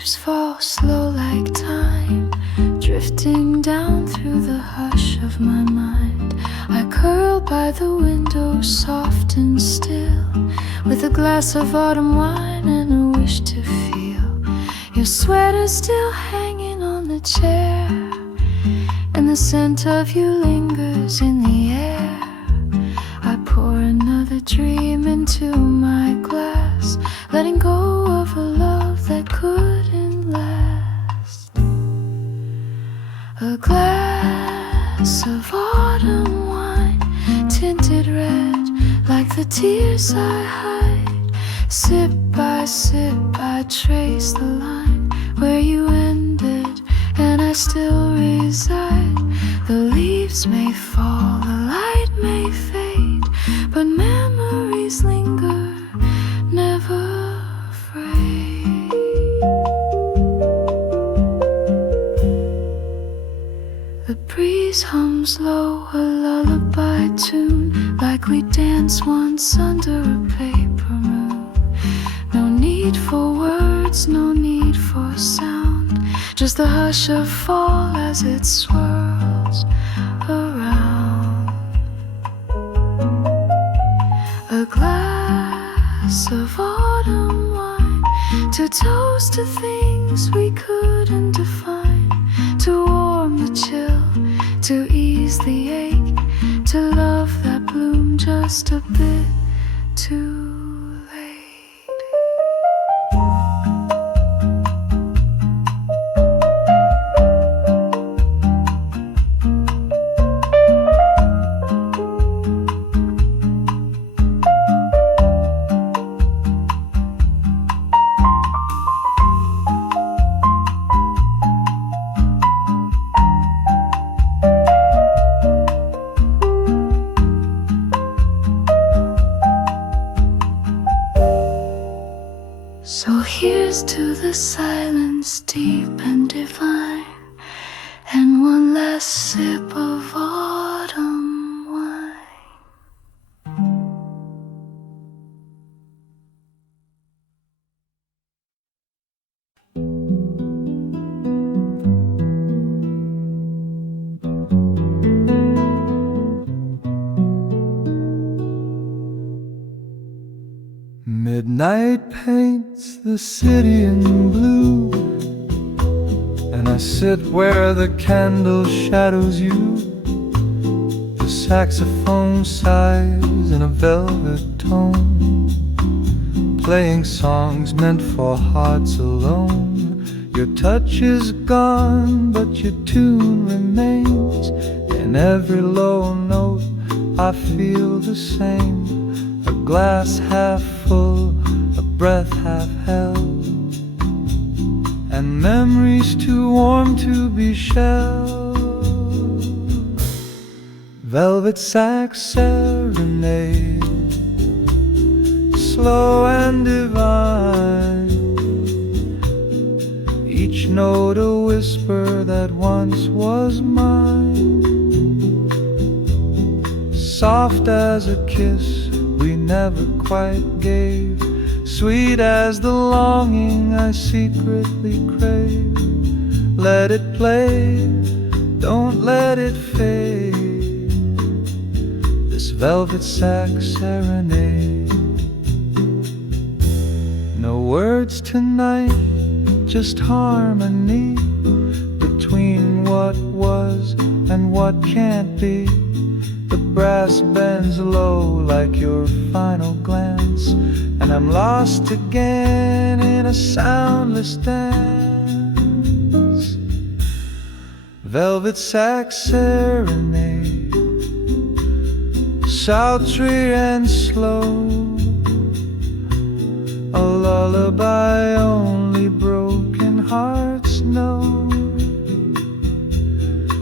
leaves fall slow like time, drifting down through the hush of my mind. I curl by the window, soft and still, with a glass of autumn wine and a wish to feel your sweater still hanging on the chair, and the scent of you lingers in the air. I pour another dream into my glass, letting go of a love that couldn't last. A glass of autumn wine, tinted red like the tears I hide. Sip by sip I trace the line where you ended and I still reside. The leaves may fall, the light may fade, but memories linger, never afraid. The breeze hums low, a lullaby tune, like we danced once under a paper moon. No need for words, no need for sound, just the hush of fall as it swirls around. A glass of autumn wine, to toast to things we couldn't define, to warm the chill, to ease the ache, to love that bloomed just a bit too to the silence deep and divine, and one last sip of autumn wine. Midnight paints the city in blue, and I sit where the candle shadows you. The saxophone sighs in a velvet tone, playing songs meant for hearts alone. Your touch is gone, but your tune remains. In every low note I feel the same. A glass half full, a breath half held, and memories too warm to be shelled. Velvet Sax Serenade, slow and divine, each note a whisper that once was mine. Soft as a kiss we never quite gave, sweet as the longing I secretly crave. Let it play, don't let it fade, this velvet sax serenade. No words tonight, just harmony between what was and what can't be. The brass bends low like your final glance, and I'm lost again in a soundless dance. Velvet Sax Serenade, sultry and slow, a lullaby only broken hearts know.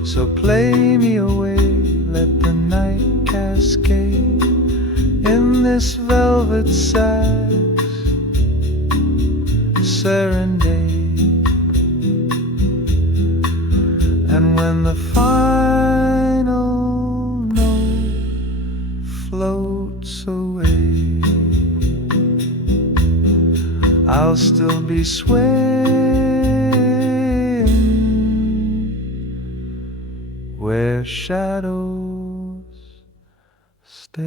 So play me away, let the night cascade in this velvet sax serenade. And when the final note floats away, I'll still be swaying shadows stay.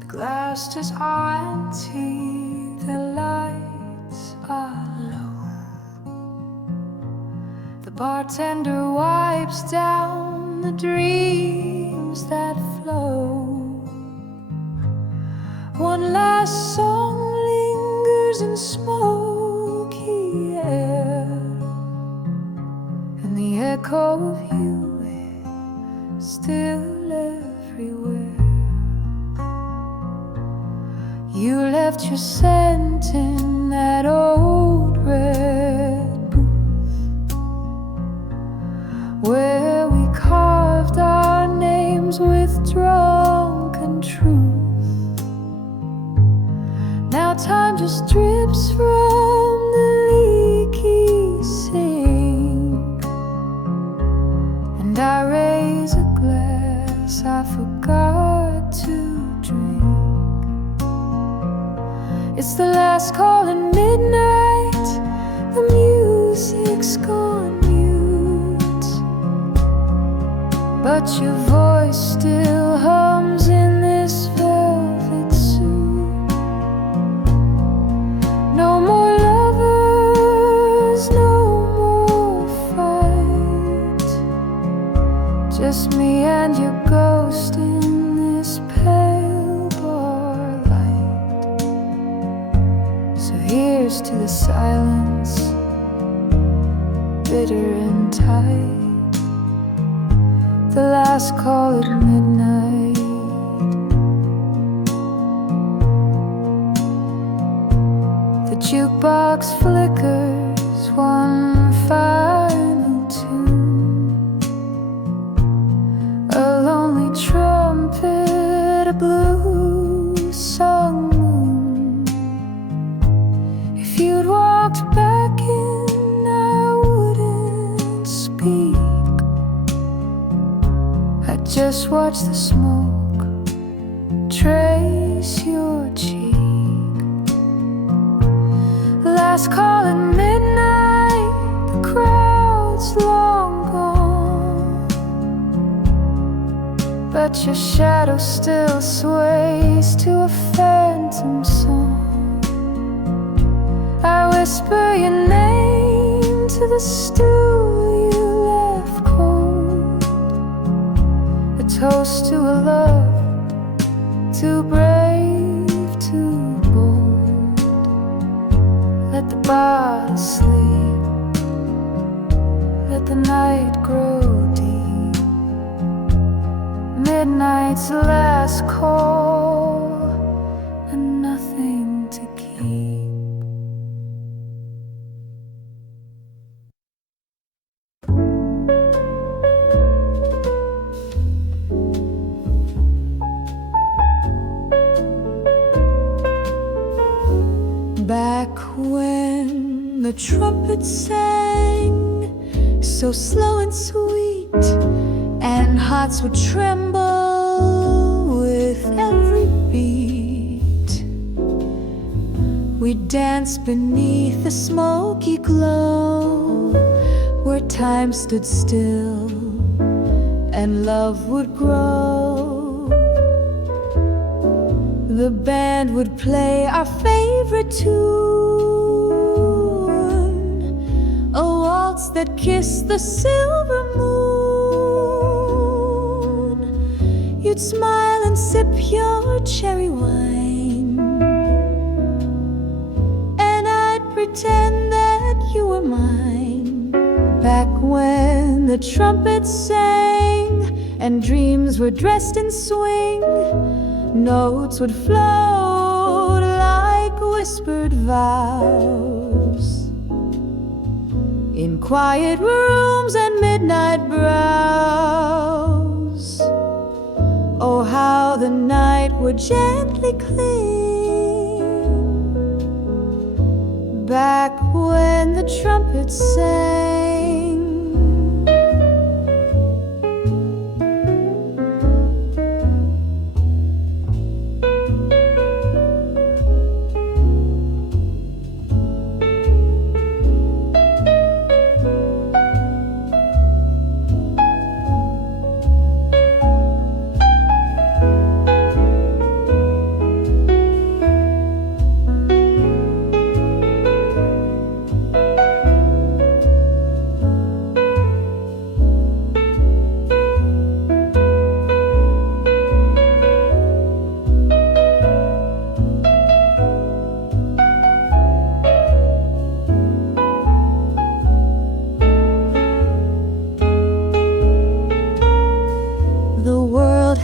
The glass is empty, the lights are low. The bartender wipes down the dreams that flow. One last song lingers in smoky air, and the echo of you is still everywhere. You left your scent in that old red booth, where we carved our names with drunken truth. Now time just drips from the leaky sink, and I raise a glass I forgot to drink. It's the last call at midnight, the music's gone mute, but your voice still hums in this velvet suit. No more lovers, no more fight, just me and your ghost in this pale bar light. So here's to the silence, bitter and tight, the last call at midnight. The jukebox flickers one final tune, a lonely trumpet, a blue sung moon. If you'd walked back in, I wouldn't speak. I'd just watch the smoke trace your cheek. Last call at midnight, the crowd's long gone, but your shadow still sways to a phantom song. I whisper your name to the stool you left cold, a toast to a love too brave, too bold. Let the bottle sleep, let the night grow deep. Midnight's last call, and nothing to keep. Back when the trumpets sang so slow and sweet, and hearts would tremble with every beat, we'd dance beneath the smoky glow, where time stood still and love would grow. The band would play our favorite tune, a waltz that kissed the silver moon. You'd smile and sip your cherry wine, and I'd pretend that you were mine. Back when the trumpets sang and dreams were dressed in swing, notes would float like whispered vows in quiet rooms and midnight brows. Oh, how the night would gently cling back when the trumpets sang.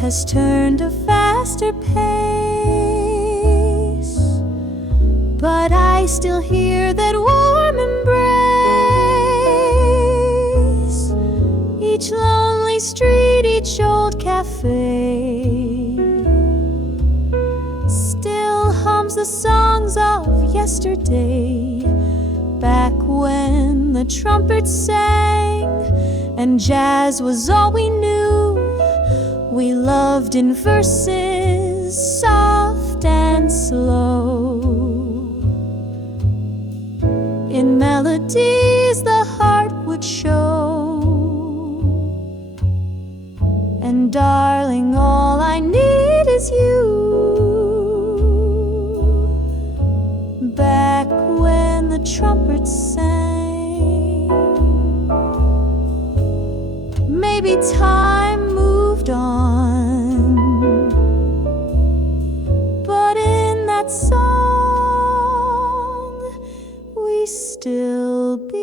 has turned a faster pace, but I still hear that warm embrace. Each lonely street, each old cafe still hums the songs of yesterday, back when the trumpets sang and jazz was all we knew. We loved in verses soft and slow, in melodies the heart would show. And darling, all I need is you, back when the trumpets sang. Maybe time moved on, but in that song we still belong.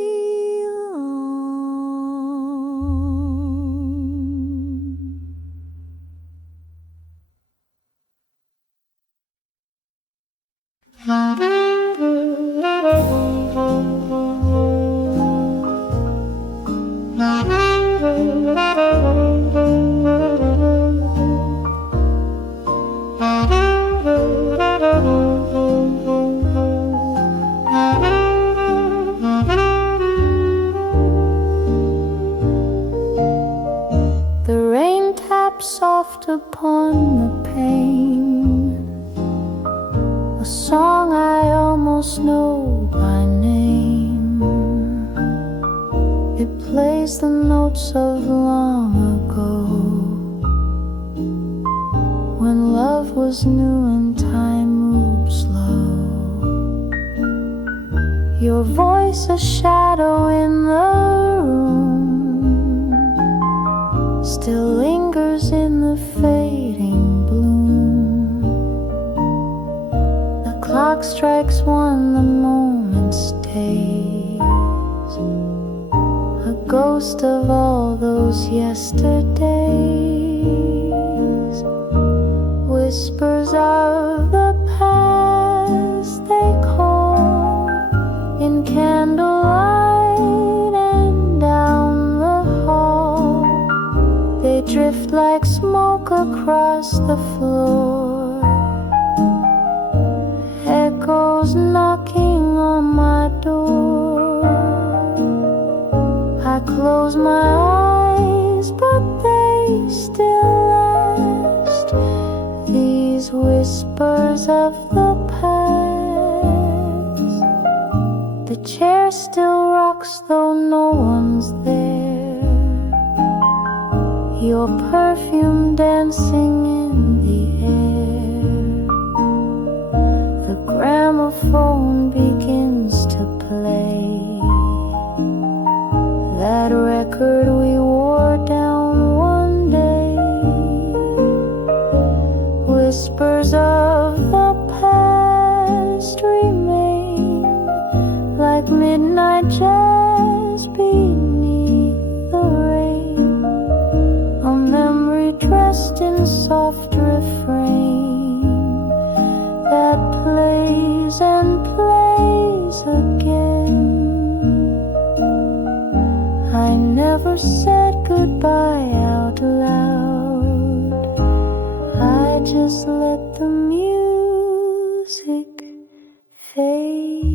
The rain taps soft upon the pane, a song I almost know by name. It plays the notes of long ago, when love was new and time moved slow. Your voice a shadow in the room, still lingers in the fading bloom. The clock strikes one, the moment stays, a ghost of all those yesterdays. Whispers of the past they call, in candlelight and down the hall. They drift like smoke across the floor, echoes knocking on my door. I close my eyes, but they still last, these whispers of the past. The chair still rocks though no one's there, your perfume dancing in the air. The gramophone begins to play that record we wore down one day. Whispers of the past remain like midnight jazz beneath the rain, a memory dressed in soft refrain that plays and plays again. I never said goodbye out loud, I just let the music fade.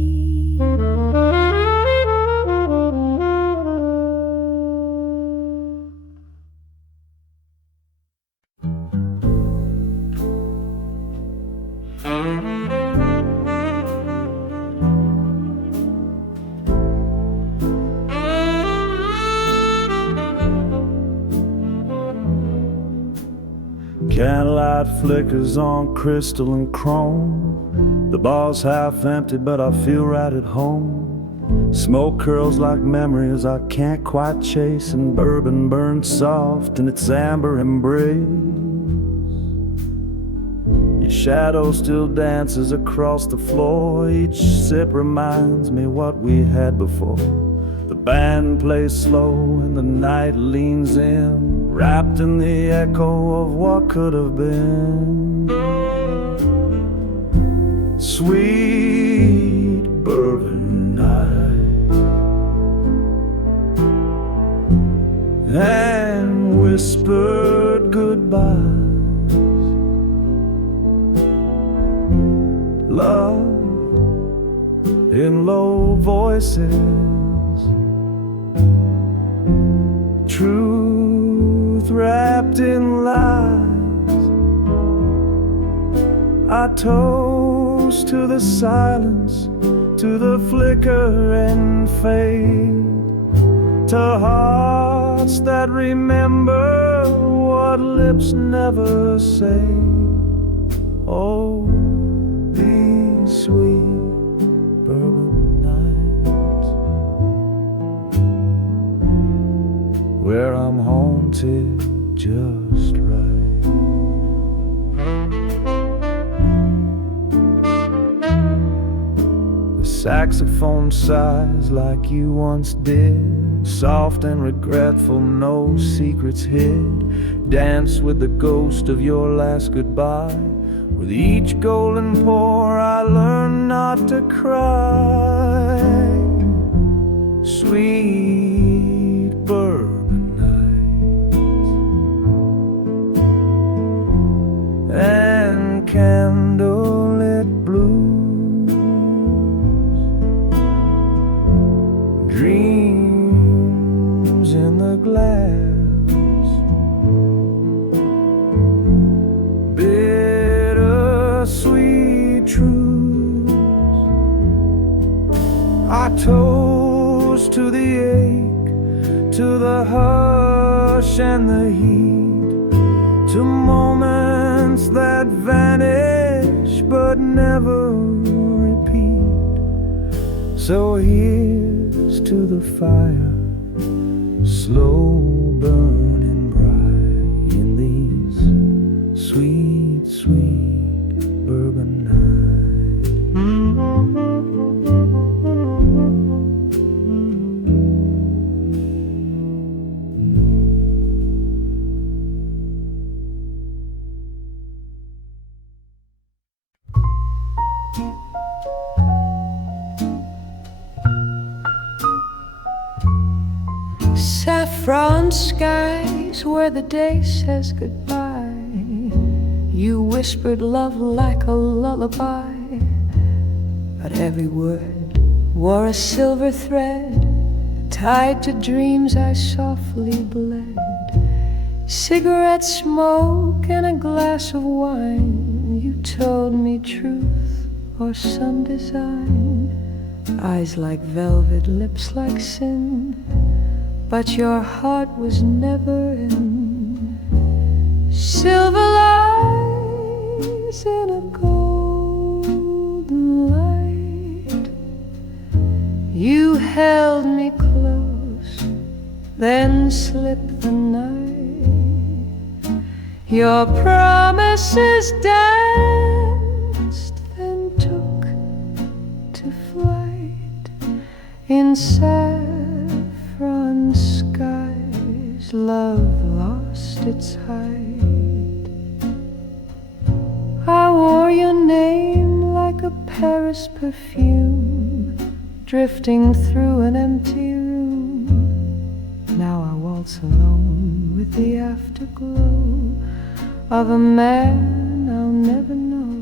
Candlelight flickers on crystal and chrome. The bar's half empty, but I feel right at home. Smoke curls like memories I can't quite chase, and bourbon burns soft in its amber embrace. Your shadow still dances across the floor. Each sip reminds me what we had before. The band plays slow and the night leans in, wrapped in the echo of what could have been. Sweet bourbon night, and whispered goodbyes. Love in low voices, truth wrapped in lies. I toast to the silence, to the flicker and fade, to hearts that remember what lips never say. Oh, these sweet bourbon nights, where I'm haunted just right. The saxophone sighs like you once did, soft and regretful, no secrets hid. Dance with the ghost of your last goodbye. With each golden pour I learn not to cry. Sweet bourbon nights and candlelit blues, dreams in the glass, sweet truths. I toast to the ache, to the hush and the heat, to moments that vanish but never repeat. So here's to the fire, slow burning bright in these sweet, sweet bourbon night. Saffron skies where the day says goodbye. You whispered love like a lullaby, but every word wore a silver thread, tied to dreams I softly bled. Cigarette smoke and a glass of wine, you told me truth or some design. Eyes like velvet, lips like sin, but your heart was never in. Silver lies in a golden light. You held me close, then slipped the night. Your promises danced, then took to flight. In saffron skies, love lost its height. I wore your name like a Paris perfume, drifting through an empty room. Now I waltz alone with the afterglow of a man I'll never know.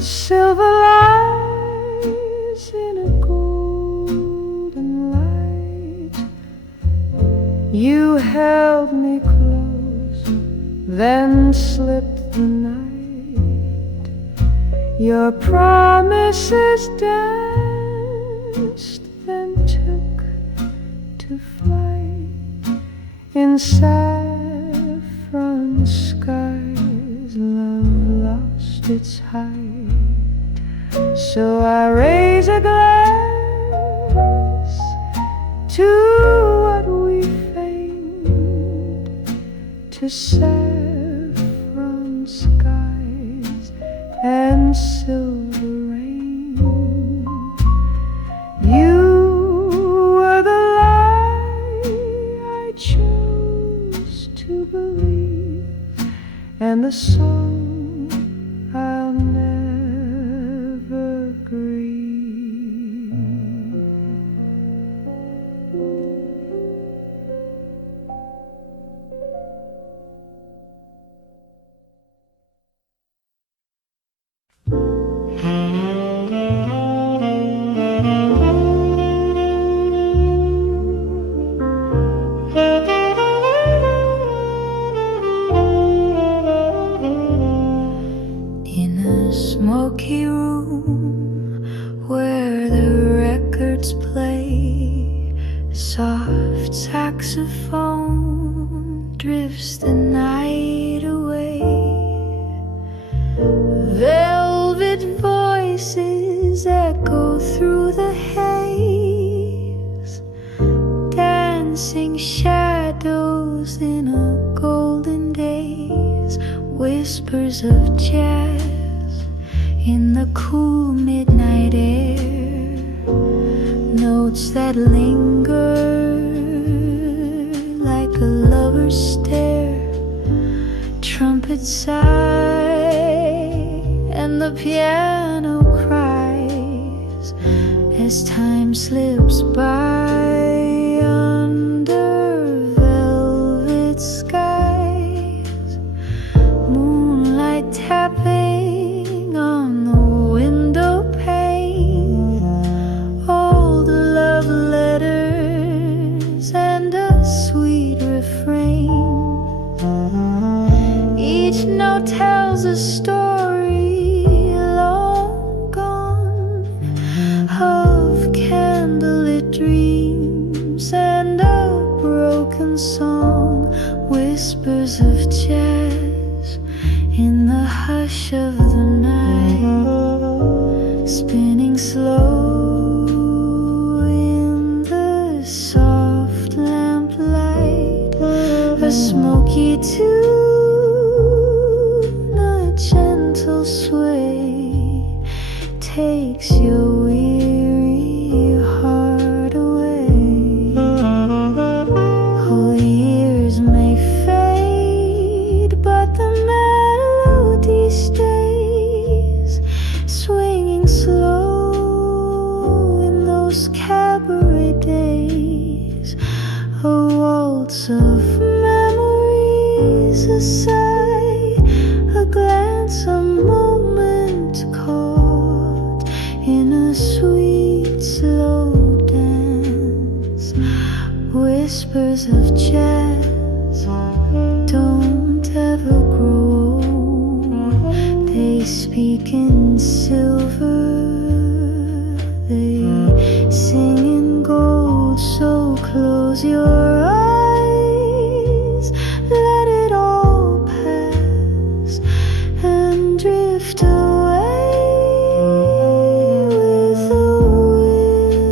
Silver lies in a golden light. You held me close, then slipped the night. Your promises danced, then took to flight. In saffron skies, love lost its height. So I raise a glass to what we feigned, to saffron skies and silver rain. You were the a song I'll never grieve. In a smoky room where the records play, soft saxophone drifts the night away. Velvet voices echo through the haze, dancing shadows in a golden daze, whispers of jazz in the cool midnight air, notes that linger like a lover's stare. Trumpets sigh and the piano cries as time slips by under velvet skies. Moonlight tapping on the window pane, old love letters and a sweet refrain. Each note tells a story long gone of candlelit dreams and a broken song, whispers of jazz in the hush of the night, spinning slow in the soft lamplight. A smoky tune, a gentle sway, takes your weary heart away. Oh, years may fade, but the melody stays, swinging slow in those cabaret days. A waltz of memories, a sigh, a glance, a moment caught in a sweet slow dance. Whispers of jazz don't ever grow old. They speak in silver, they sing in gold. So close your eyes, let it all pass, and drift away with the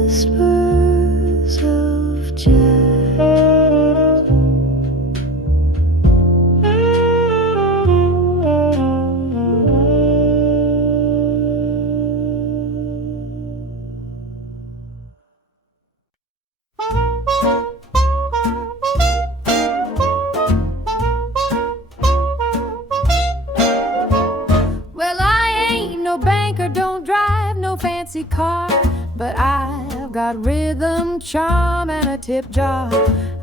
whispers of jazz. Well, I ain't no banker, don't drive no fancy car, but I've got rhythm, charm, and a tip jar.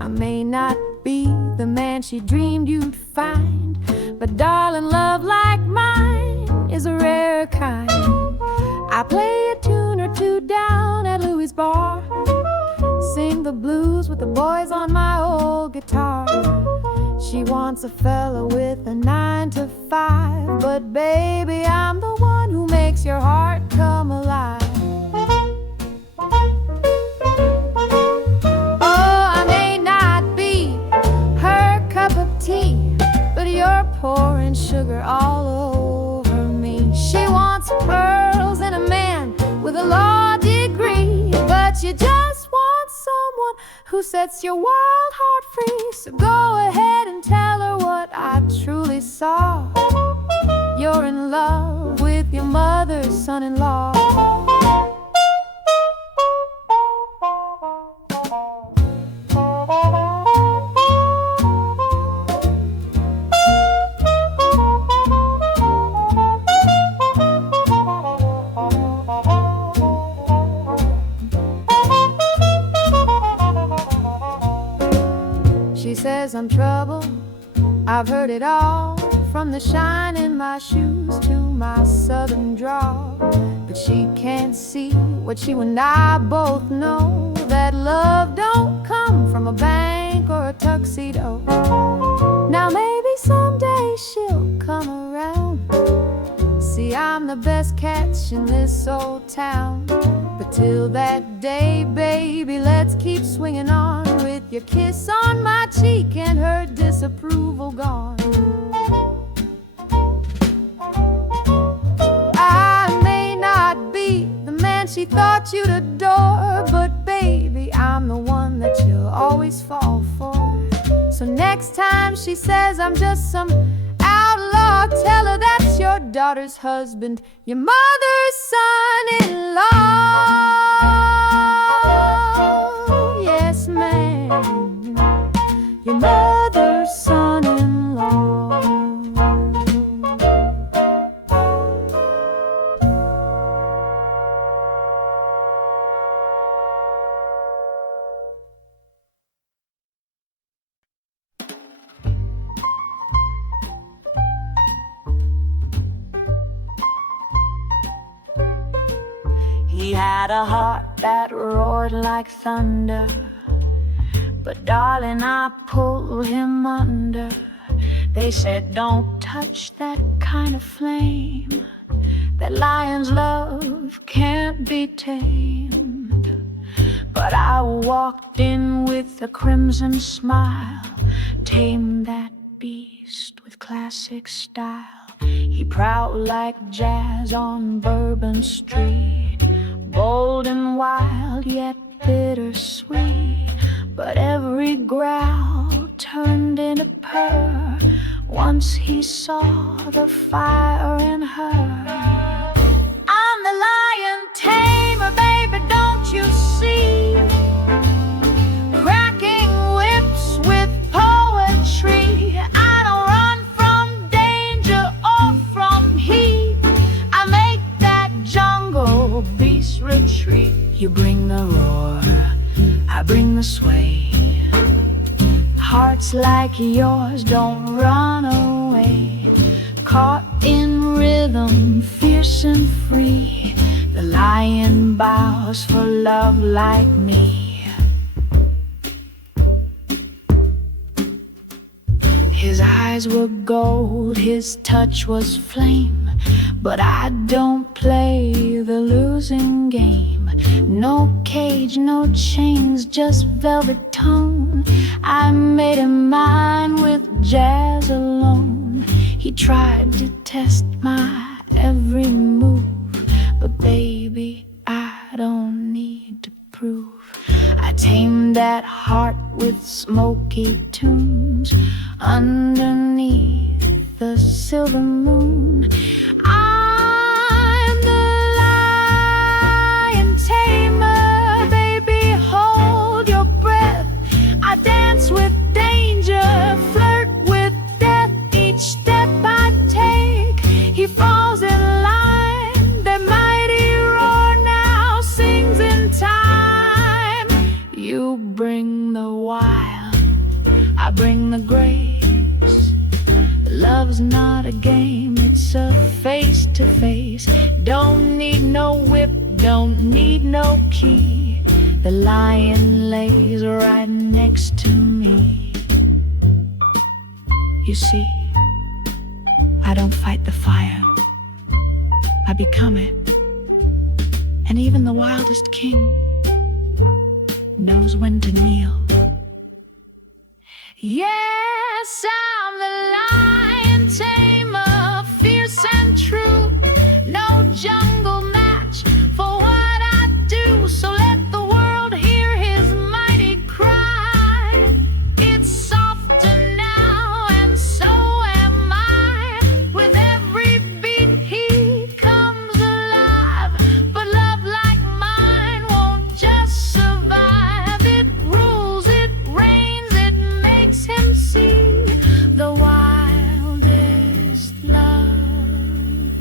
I may not be the man she dreamed you'd find, but darling, love like mine is a rare kind. I play a tune or two down at Louis' bar, sing the blues with the boys on my old guitar. She wants a fella with a 9 to 5, but baby, I'm the one who makes your heart come alive. Oh, I may not be her cup of tea, but you're pouring sugar all over me. She wants pearls and a man with a law degree, but you just want someone who sets your wild heart free. So go ahead and tell her what I truly saw. You're in love with your mother's son-in-law. I'm trouble. I've heard it all, from the shine in my shoes to my southern drawl. But she can't see what you and I both know, that love don't come from a bank or a tuxedo. Now maybe someday she'll come around. See, I'm the best catch in this old town. But till that day, baby, let's keep swinging on, with your kiss on my cheek and her disapproval gone. I may not be the man she thought you'd adore, but baby, I'm the one that you'll always fall for. So next time she says I'm just some outlaw, tell her that's your daughter's husband, your mother's son-in-law. Yes, ma'am, your mother's son-in-law. He had a heart that roared like thunder, but darling, I pulled him under. They said don't touch that kind of flame, that lion's love can't be tamed. But I walked in with a crimson smile, tamed that beast with classic style. He prowled like jazz on Bourbon Street, bold and wild, yet bittersweet. But every growl turned into purr once he saw the fire in her. I'm the Lion Tamer, baby, don't you see? Cracking whips with poetry. I don't run from danger or from heat. I make that jungle beast retreat. You bring the roar, I bring the sway. Hearts like yours don't run away. Caught in rhythm, fierce and free, the lion bows for love like me. His eyes were gold, his touch was flame, but I don't play the losing game. No cage, no chains, just velvet tone. I made him mine with jazz alone. He tried to test my every move, but baby, I don't need to prove. I tamed that heart with smoky tunes underneath the silver moon. I'm the Lion Tamer, baby, hold your breath. I dance with danger, flirt with death. Each step I take, he falls in line. Their mighty roar now sings in time. You bring the wild, I bring the grace. Love's not a game, it's a face-to-face. Don't need no whip, don't need no key. The lion lays right next to me. You see, I don't fight the fire, I become it. And even the wildest king knows when to kneel. Yes, I'm the Lion Tamer, fierce and true. No jungle match for what I do. So let the world hear his mighty cry. It's softer now and so am I. With every beat he comes alive. But love like mine won't just survive. It rules, it reigns, it makes him see the wildest love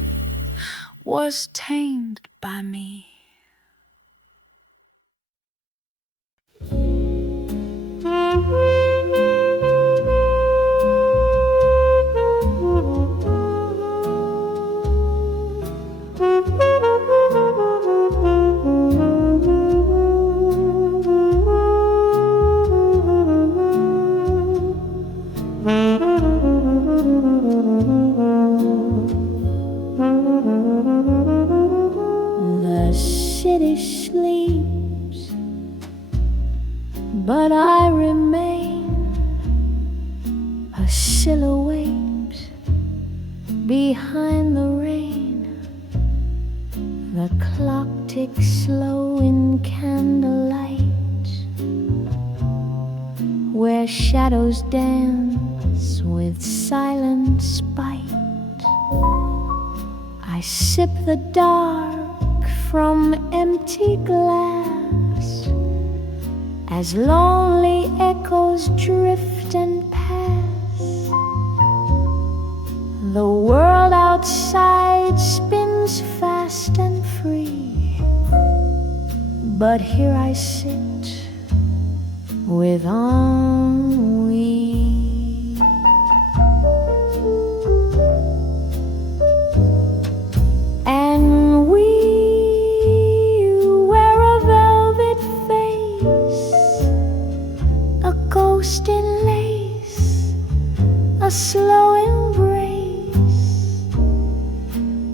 was tamed by me. sleeps, but I remain a silhouette behind the rain. The clock ticks slow in candlelight, where shadows dance with silent spite. I sip the dark from empty glass, as lonely echoes drift and pass. The world outside spins fast and free, but here I sit with ennui. And we wear a velvet face, a ghost in lace, a slow embrace.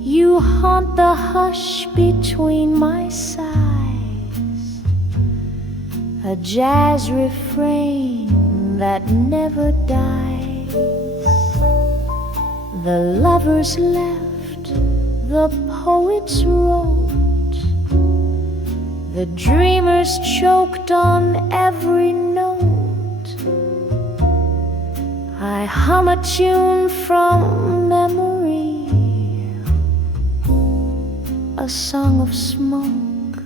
You haunt the hush between my sighs, a jazz refrain that never dies. The lovers left, the poets wrote, the dreamers choked on every note. I hum a tune from memory, a song of smoke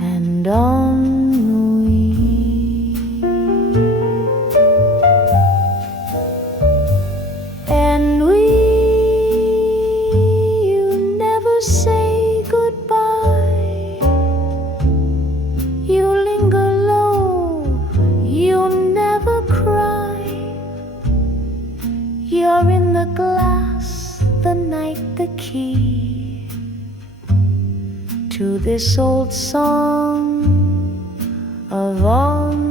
and ennui. Ennui, you never say goodbye. You linger low, you never cry. You're in the glass, the night, the key to this old song of ennui.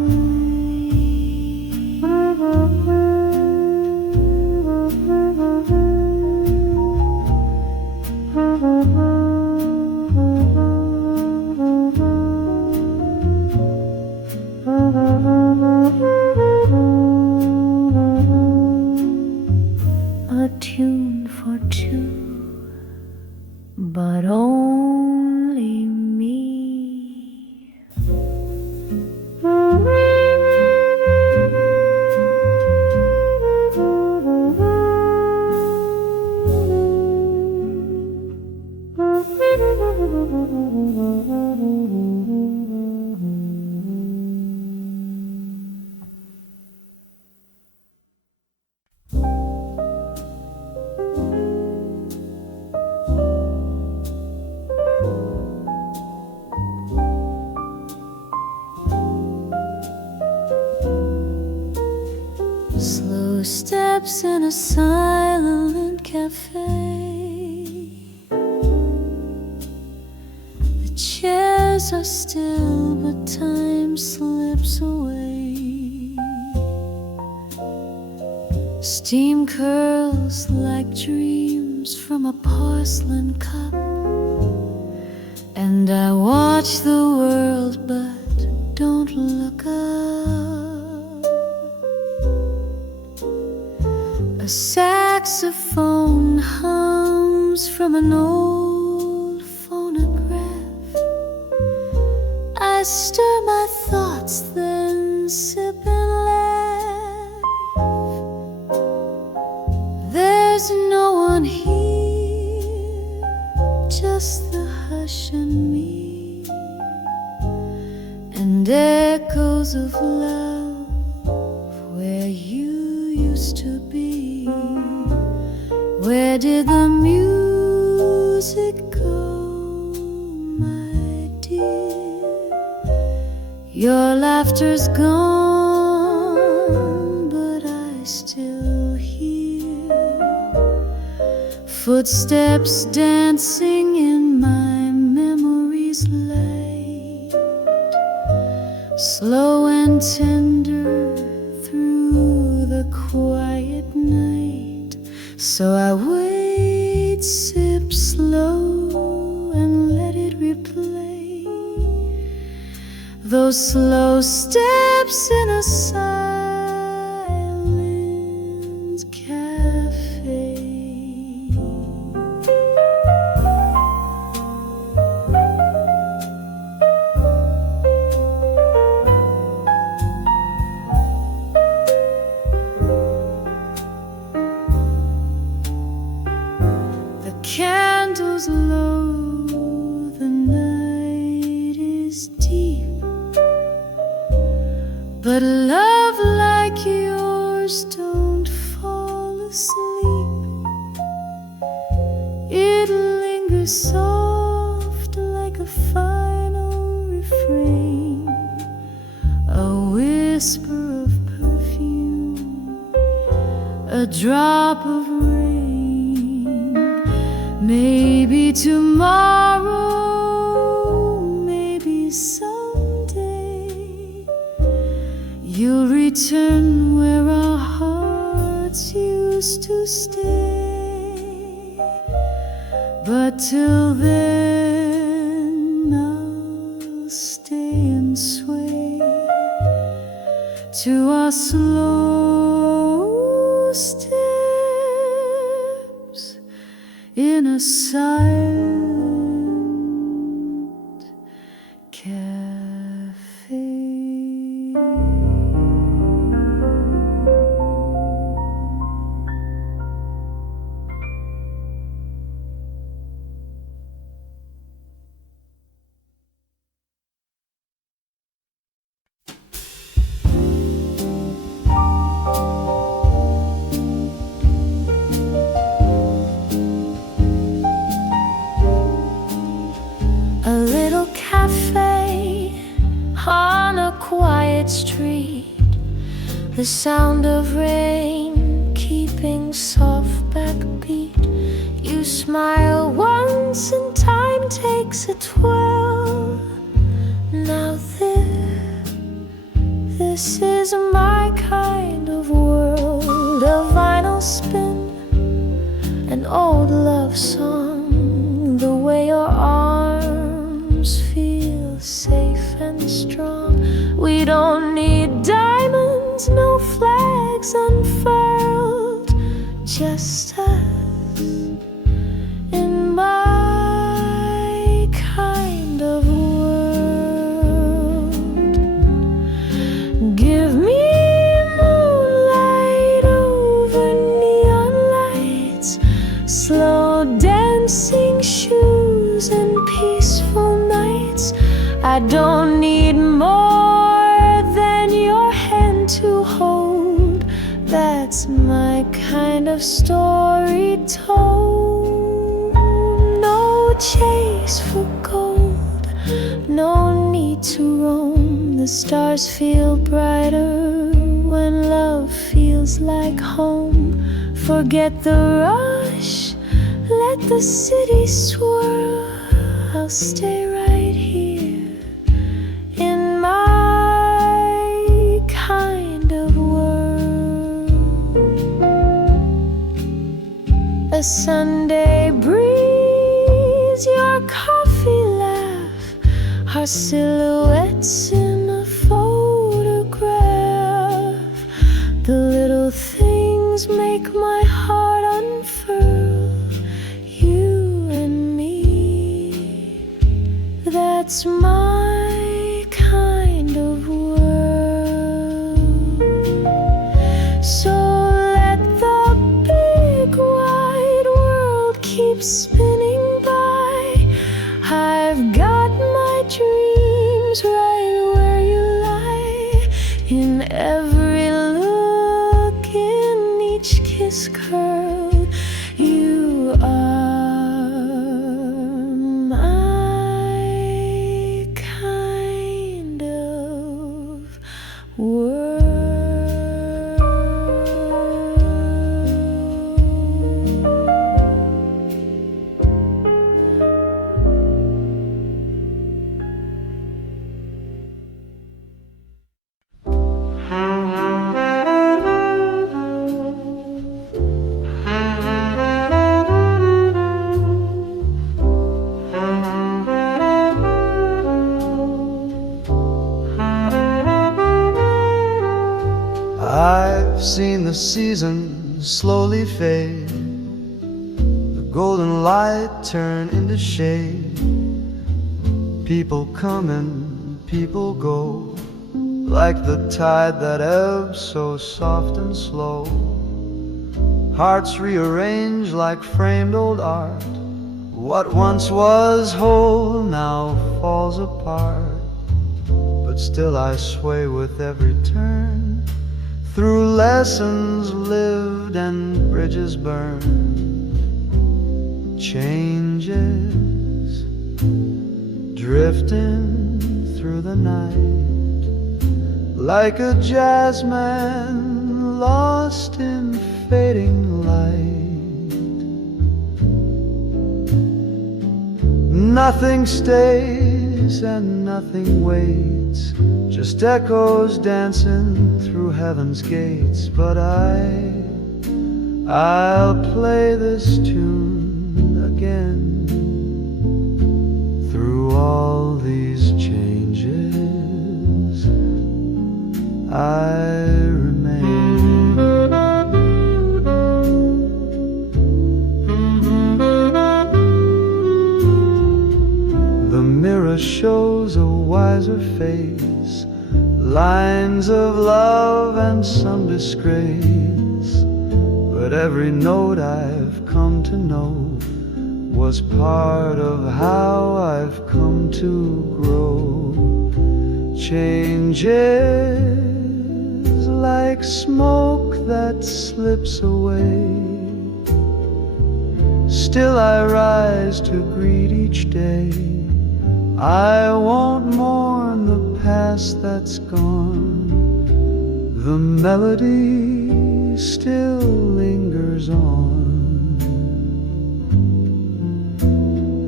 A tune for two, but only me. Slow steps in a silent cafe. The chairs are still, but time slips away. Steam curls like dreams from a porcelain cup, and I watch the world but don't look up. A saxophone hums from an old phonograph. I stir my thoughts, then sip and laugh. There's no one here, just the hush and me, and echoes of love where you used to be. Where did the music go, my dear? Your laughter's gone, but I still hear footsteps dancing in my memory's light, slow and tender through the quiet night. So I wait, sip slow, and let it replay those slow steps in a silent cafe. The candles low, the night is deep, but love like yours don't fall asleep. It lingers soft like a final refrain, a whisper of perfume, a drop of rain. Maybe tomorrow, maybe someday, you'll return where our hearts used to stay. But till then, I'll stay and sway to our slow steps in a silent cafe. A little cafe on a quiet street, the sound of rain keeping soft backbeat. You smile once and time takes a twirl. Now this is my kind of world. A vinyl spin, an old love song, the way your arms feel safe and strong. We don't need diamonds, no flags unfurled, just us in my kind of world. Give me moonlight over neon lights, slow dancing shoes and peaceful nights. I don't need more than your hand to hold. That's my kind of story told. No chase for gold, no need to roam. The stars feel brighter when love feels like home. Forget the rush, let the city swirl. I'll stay right here in my kind of world. A Sunday breeze, your coffee laugh, our silhouettes in a photograph. The little things make my heart unfurl. You and me, that's my kind of world. So let the big wide world keep spinning by. I've got my dreams right where you lie, in every look, in each kiss curled. You are my kind. I've seen the seasons slowly fade, the golden light turn into shade. People come and people go, like the tide that ebbs so soft and slow. Hearts rearrange like framed old art. What once was whole now falls apart. But still I sway with every turn, through lessons lived and bridges burned. Changes drifting through the night, like a jazzman lost in fading light. Nothing stays and nothing waits, just echoes dancing through heaven's gates. But I'll play this tune again. Through all these changes, I remain. The mirror shows a wiser face, lines of love and some disgrace. But every note I've come to know was part of how I've come to grow. Changes like smoke that slips away, still I rise to greet each day. I won't mourn the past that's gone, the melody still lingers on.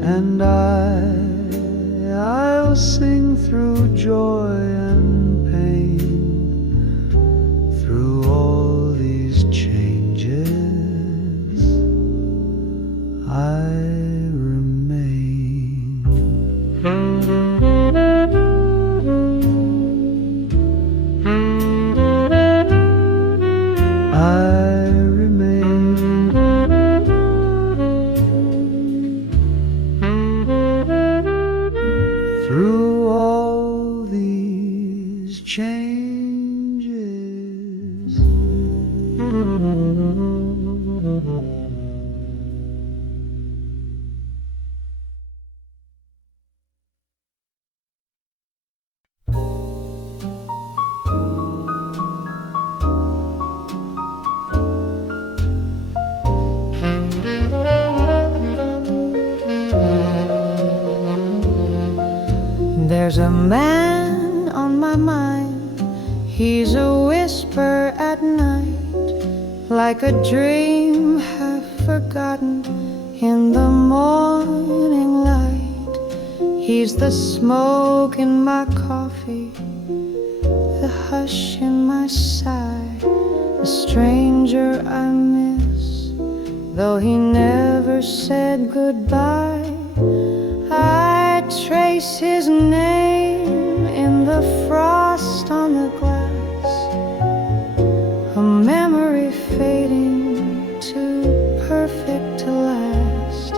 And I'll sing through joy and pain, through all these changes, I remain. Through all these changes. There's a man on my mind, he's a whisper at night, like a dream half forgotten in the morning light. He's the smoke in my coffee, the hush in my sigh, a stranger I miss, though he never said goodbye. I trace his name in the frost on the glass, a memory fading too perfect to last.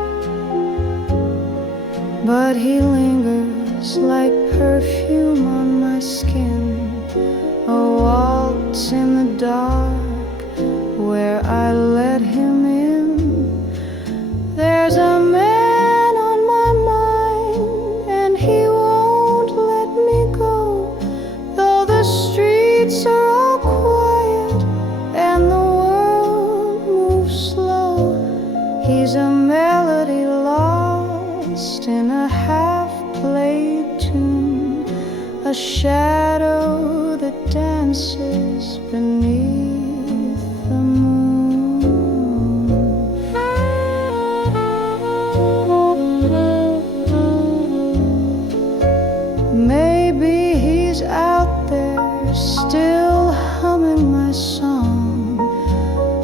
But he lingers like perfume on my skin, a waltz in the dark where I let him in. There's a man a melody lost in a half-played tune, a shadow that dances beneath the moon. Maybe he's out there still humming my song,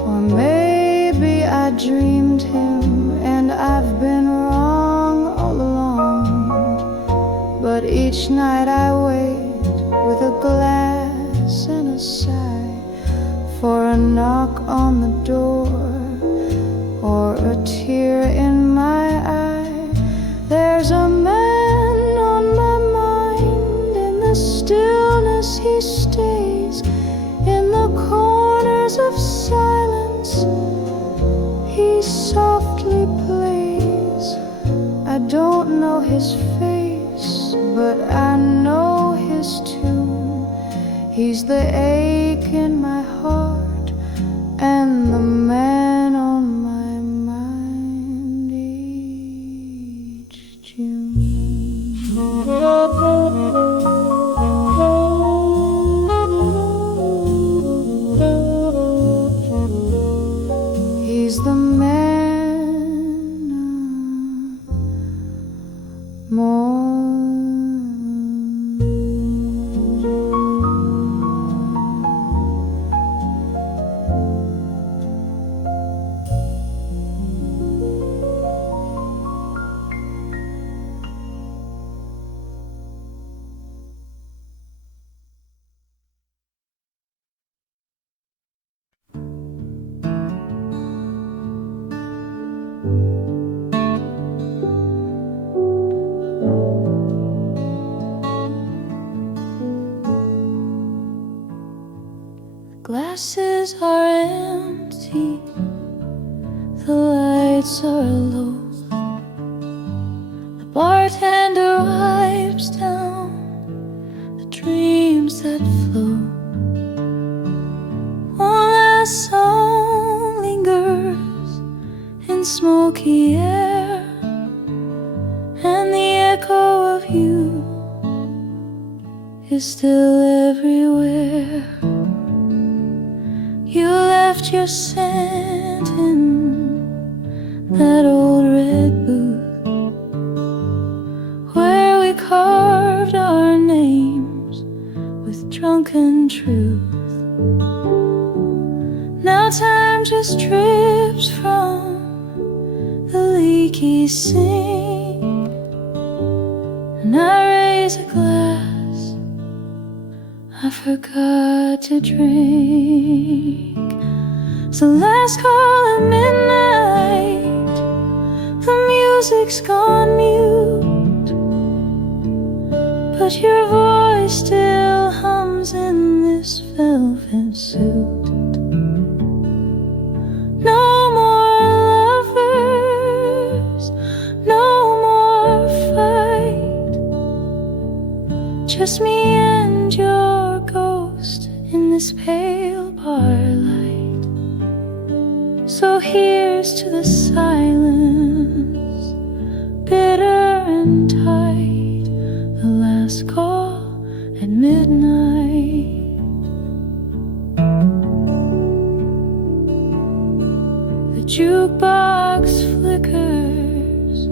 or maybe I dreamed him and I've been wrong all along. But each night I wait with a glass and a sigh for a knock on the door or a tear in my eye. There's a man on my mind. In the stillness he stays, in the corners of silence he softly plays. I don't know his face, but I know his tune. He's the ache in my heart and the man on my mind each June. He's the man more. Glasses are empty, the lights are low. The bartender wipes down the dreams that flow. One last song lingers in smoky air, and the echo of you is still everywhere. You left your scent in that old red booth where we carved our names with drunken truth. Now time just drips from the leaky sink, and I raise a glass I forgot to drink. So last call at midnight, the music's gone mute, but your voice still hums in this velvet suit. No more lovers, no more fight, just me and your ghost in this pale bar light. So here's to the silence, bitter and tight, the last call at midnight. The jukebox flickers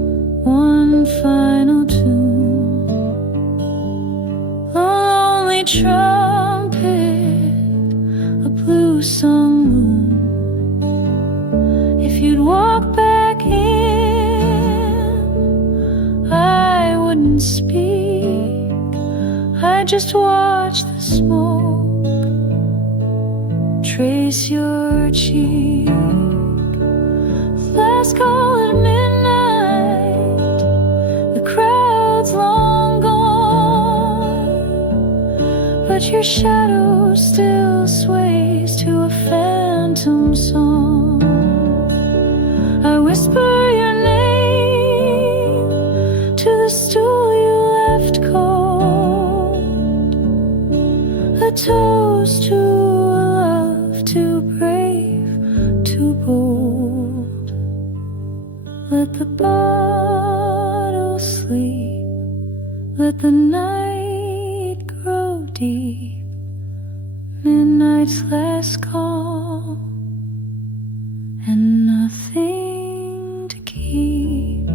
one final tune, a lonely trumpet, a blue song moon. If you'd walk back in, I wouldn't speak, I'd just watch the smoke trace your cheek. Last call at midnight, the crowd's long gone, but your shadow still sways to a phantom song. I whisper your name to the stool you left cold, a toast to a love too brave, too bold. Let the bottle sleep, let the night grow deep, midnight's last call, and nothing to keep.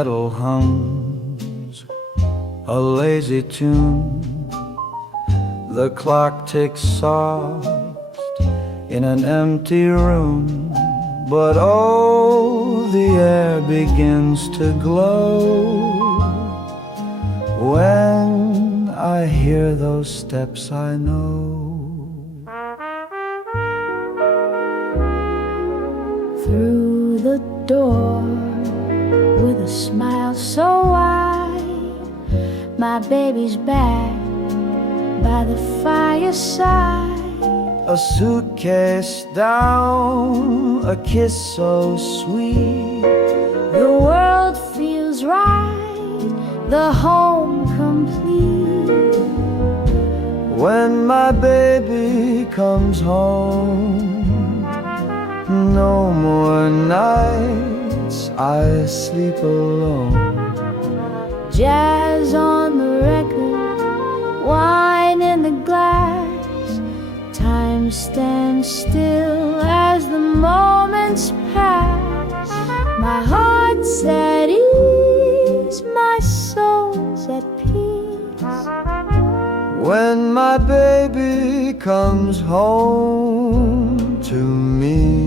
kettle hums a lazy tune. The clock ticks soft in an empty room, but oh, the air begins to glow when I hear those steps I know. Through the door, with a smile so wide, my baby's back by the fireside. A suitcase down, a kiss so sweet. The world feels right, the home complete. When my baby comes home, no more nights I sleep alone. Jazz on the record, wine in the glass. Time stands still as the moments pass. My heart's at ease, my soul's at peace. When my baby comes home to me.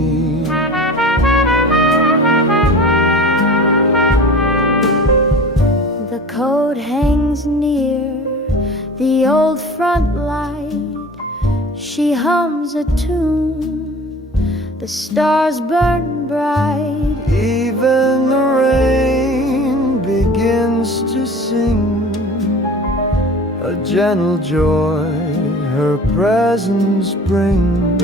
The coat hangs near the old front light. She hums a tune, the stars burn bright. Even the rain begins to sing, a gentle joy her presence brings.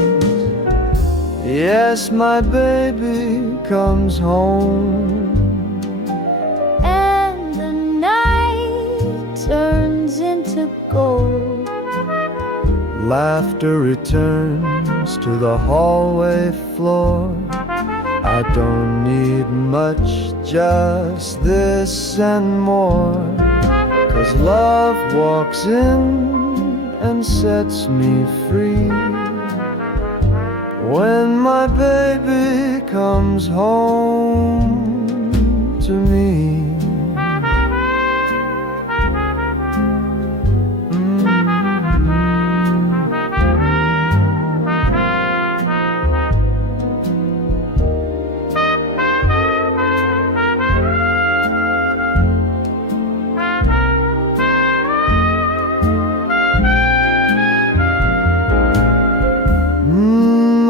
Yes, my baby comes home, and the night turns into gold. Laughter returns to the hallway floor. I don't need much, just this and more. 'Cause love walks in and sets me free. When my baby comes home to me.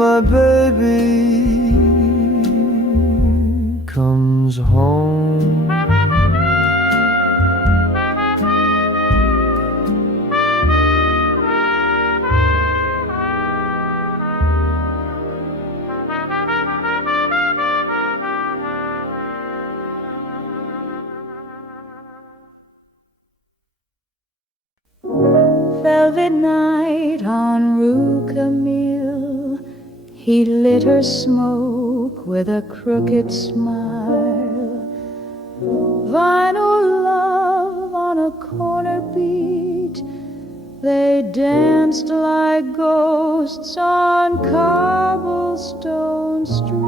My baby comes home. Velvet night on Rue Camille, he lit her smoke with a crooked smile. Vinyl love on a corner beat, they danced like ghosts on cobblestone streets.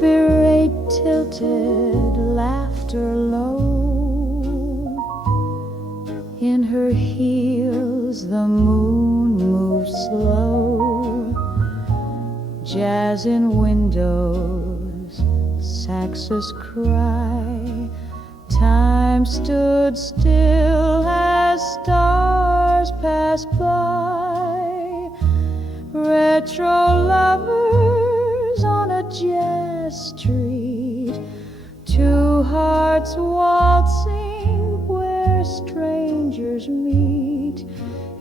Berate tilted, laughter low. In her heels the moon moved slow. Jazz in windows, saxes cry. Time stood still as stars passed by. Retro lovers on a jazz street. Two hearts waltzing where strangers meet.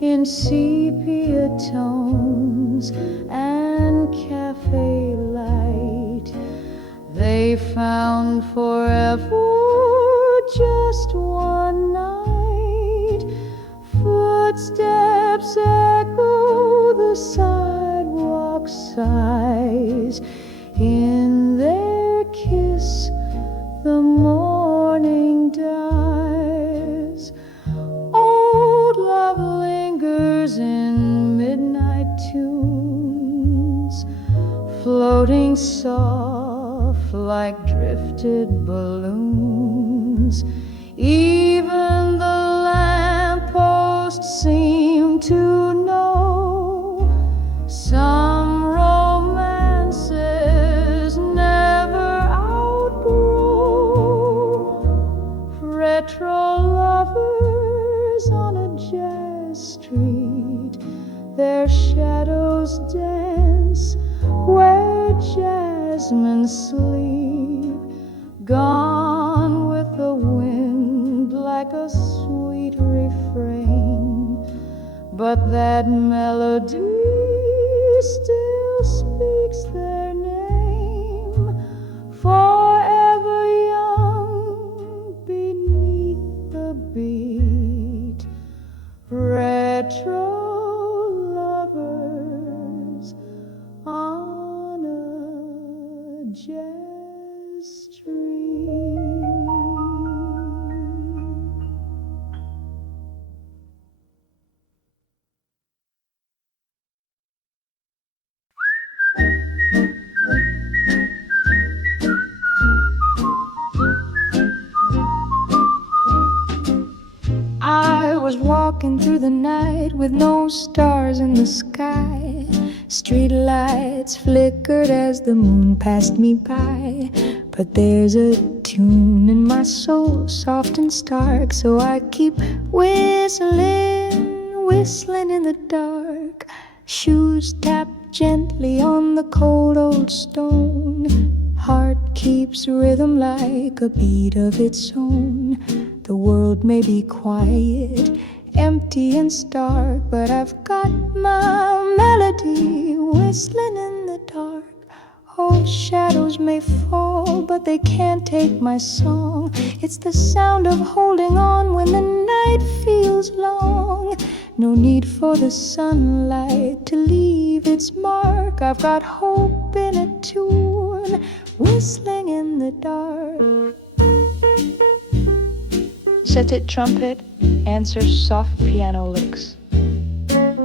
In sepia tones and cafe light, they found forever just one night. Footsteps echo the sidewalk sighs. In their kiss the morning dies. Old love lingers in midnight tunes, floating soft like drifted balloons. Even the lampposts seem to know some romances never outgrow. Retro lovers on a jazz street, their shadows dance where jasmine sleep, gone with the wind like a sweet refrain. But that melody still speaks their name, forever young beneath the beat. Retro lovers on a jazz street. I was walking through the night with no stars in the sky. Street lights flickered as the moon passed me by. But there's a tune in my soul, soft and stark, so I keep whistling, whistling in the dark. Shoes tap gently on the cold old stone. Heart keeps rhythm like a beat of its own. The world may be quiet, empty and stark, but I've got my melody whistling in the dark. Old shadows may fall, but they can't take my song. It's the sound of holding on when the night feels long. No need for the sunlight to leave its mark. I've got hope in a tune, whistling in the dark. Set-it trumpet answers soft piano licks.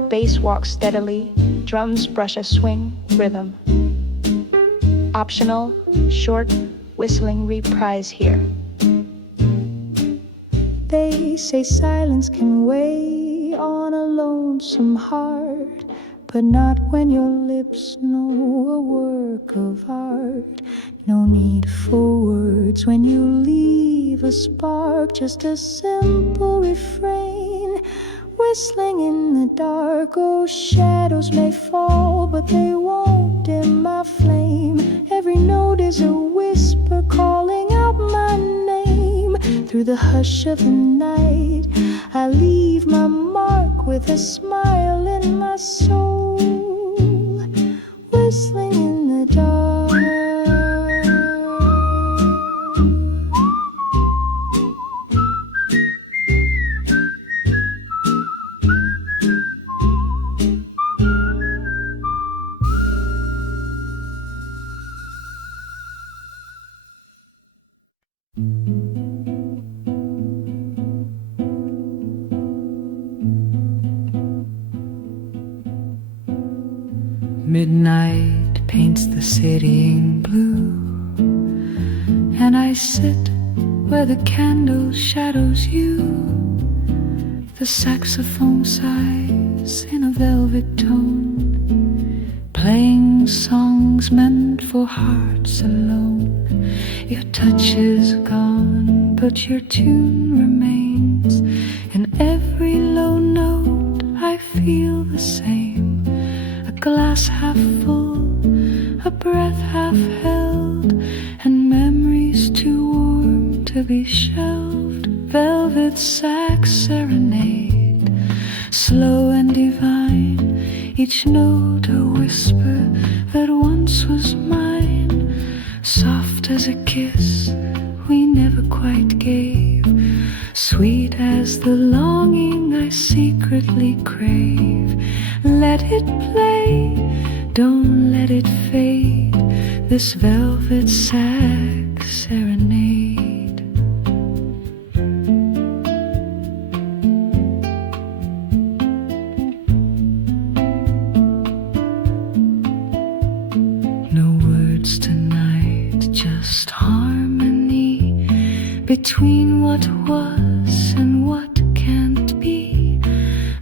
Bass walks steadily, drums brush a swing rhythm. Optional, short, whistling reprise here. They say silence can weigh on a lonesome heart, but not when your lips know a work of art. No need for words when you leave a spark, just a simple refrain, whistling in the dark. Oh, shadows may fall, but they won't dim my flame. Every note is a whisper calling out my name. Through the hush of the night, I leave my mark with a smile in my soul, whistling in the dark. Midnight paints the city in blue, and I sit where the candle shadows you. The saxophone sighs in a velvet tone, playing songs meant for hearts alone. Your touch is gone, but your tune remains. In every low note I feel the same. A glass half full, a breath half held, and memories too warm to be shelved. Velvet Sax Serenade, slow and divine, each note a whisper that once was mine. Soft as a kiss we never quite gave, sweet as the longing I secretly crave. Let it play, don't let it fade, this velvet Sax Serenade. No words tonight, just between what was and what can't be.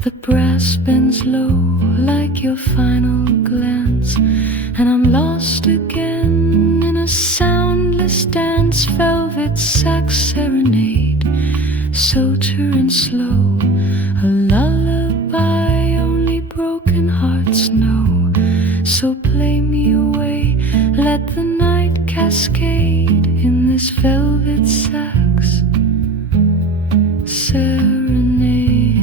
The brass bends low like your final glance, and I'm lost again in a soundless dance. Velvet Sax Serenade, so and slow, a lullaby only broken hearts know. So play me away, let the night cascade in this velvet sax serenade.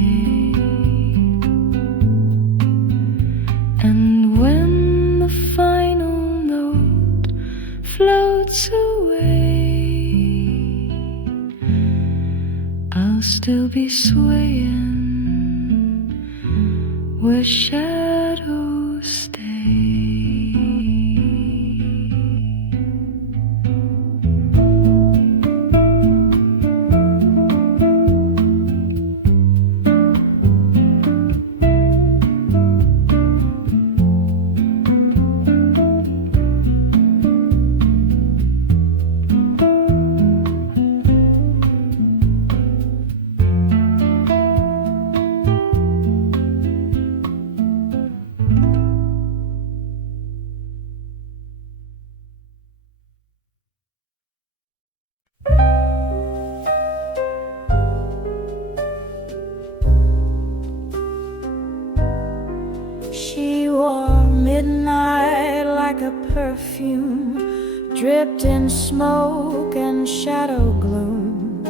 And when the final note floats away, I'll still be swaying where shadows stay. She wore midnight like a perfume, dripped in smoke and shadow gloom.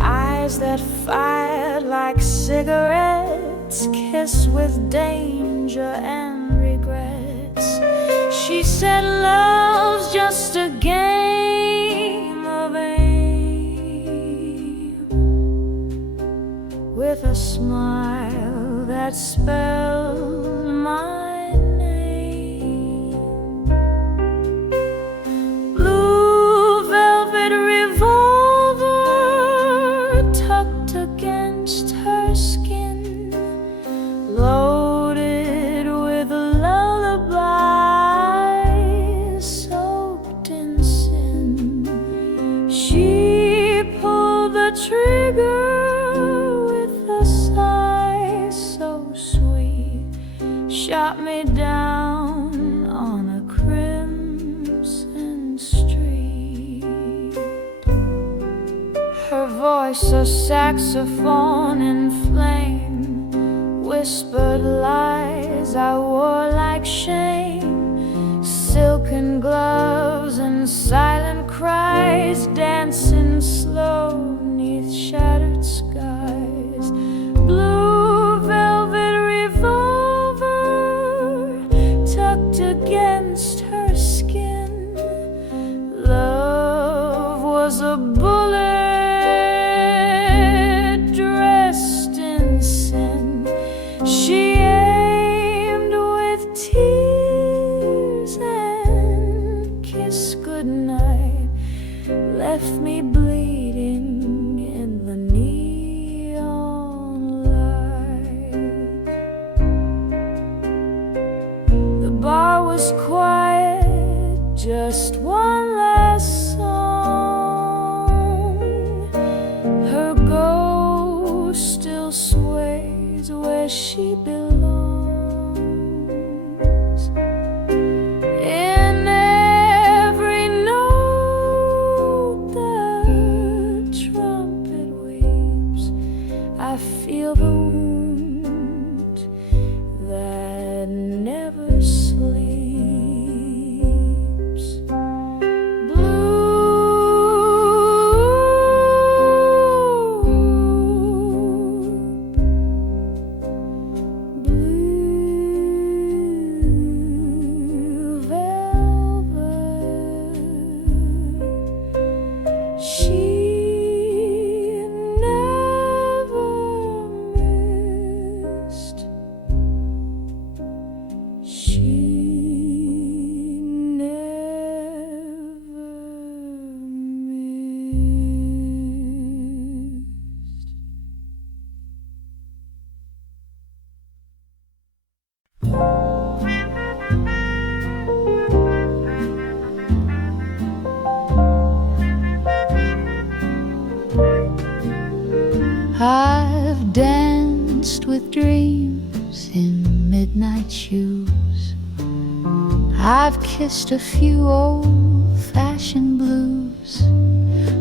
Eyes that fired like cigarettes, kiss with danger and regrets. She said love's just a game of aim, with a smile that spelled my name. Blue velvet revolver tucked against her skin, loaded with lullabies soaked in sin. She pulled the trigger shot me down on a crimson street. Her voice a saxophone in flame, whispered lies I wore like shame. Silken gloves and silent cries, dancing slow 'neath shattered skies. Blue velvet against her skin, love was a bullet dressed in sin. She aimed with tears and kissed goodnight, left me bleeding in the neon light. The bar was quiet, just one last song. Her ghost still sways where she belongs. In every note the trumpet weeps, I feel the wound that never sleeps. I've danced with dreams in midnight shoes. I've kissed a few old-fashioned blues.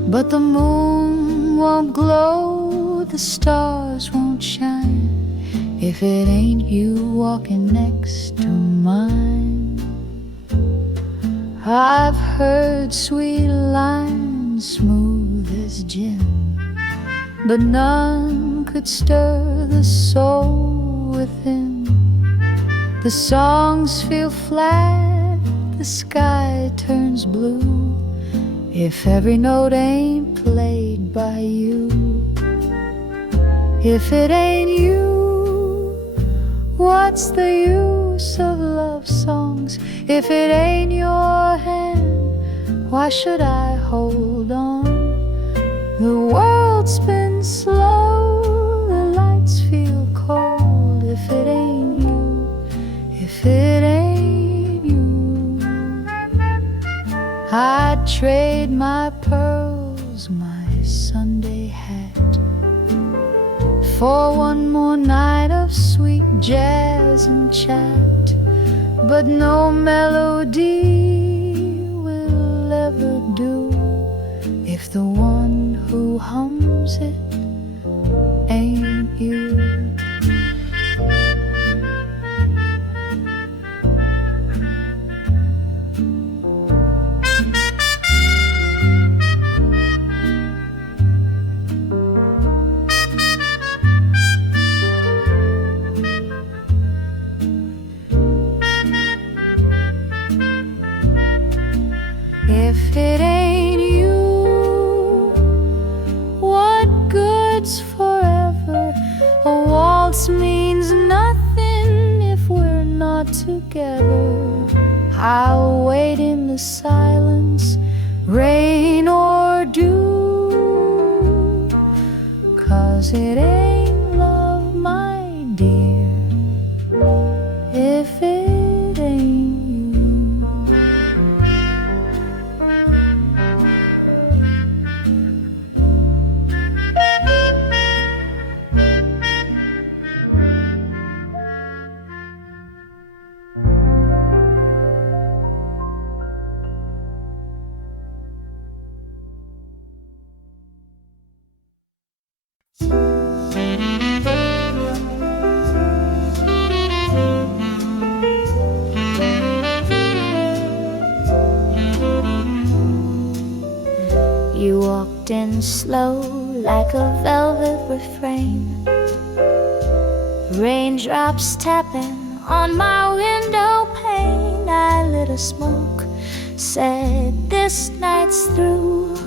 But the moon won't glow, the stars won't shine, if it ain't you walking next to mine. I've heard sweet lines smooth as gin, but none could stir the soul within. The songs feel flat, the sky turns blue, if every note ain't played by you. If it ain't you, what's the use of love songs? If it ain't your hand, why should I hold on? The world spins slow, the lights feel cold. If it ain't you, if it ain't you, I'd trade my pearls, my Sunday hat, for one more night of sweet jazz and chat. But no melody will ever do if the one who hums it ain't you. If it ain't you, what good's forever? A waltz means nothing if we're not together. I'll wait in the silence, rain or dew, 'cause it ain't love, my dear, if it ain't you. You walked in slow like a velvet refrain, raindrops tapping on my window pane. I lit a smoke, said this night's through,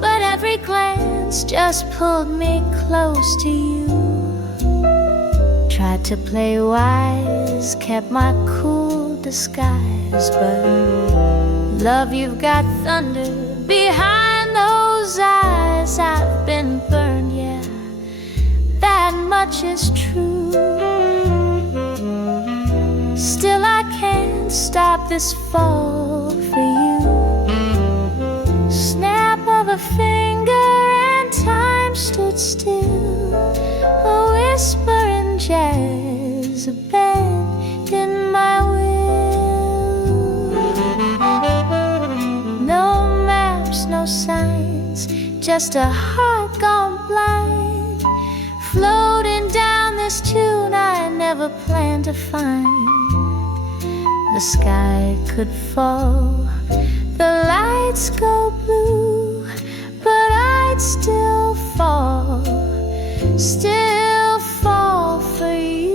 but every glance just pulled me close to you. Tried to play wise, kept my cool disguise, but love, you've got thunder behind those eyes. I've been burned, yeah, that much is true. Still I can't stop this fall for you. Snap of a finger and time stood still. A whisper in jazz, a bend in my will. No maps, no signs, just a heart gone blind, floating down this tune I never planned to find. The sky could fall, the lights go blue, but I'd still fall for you.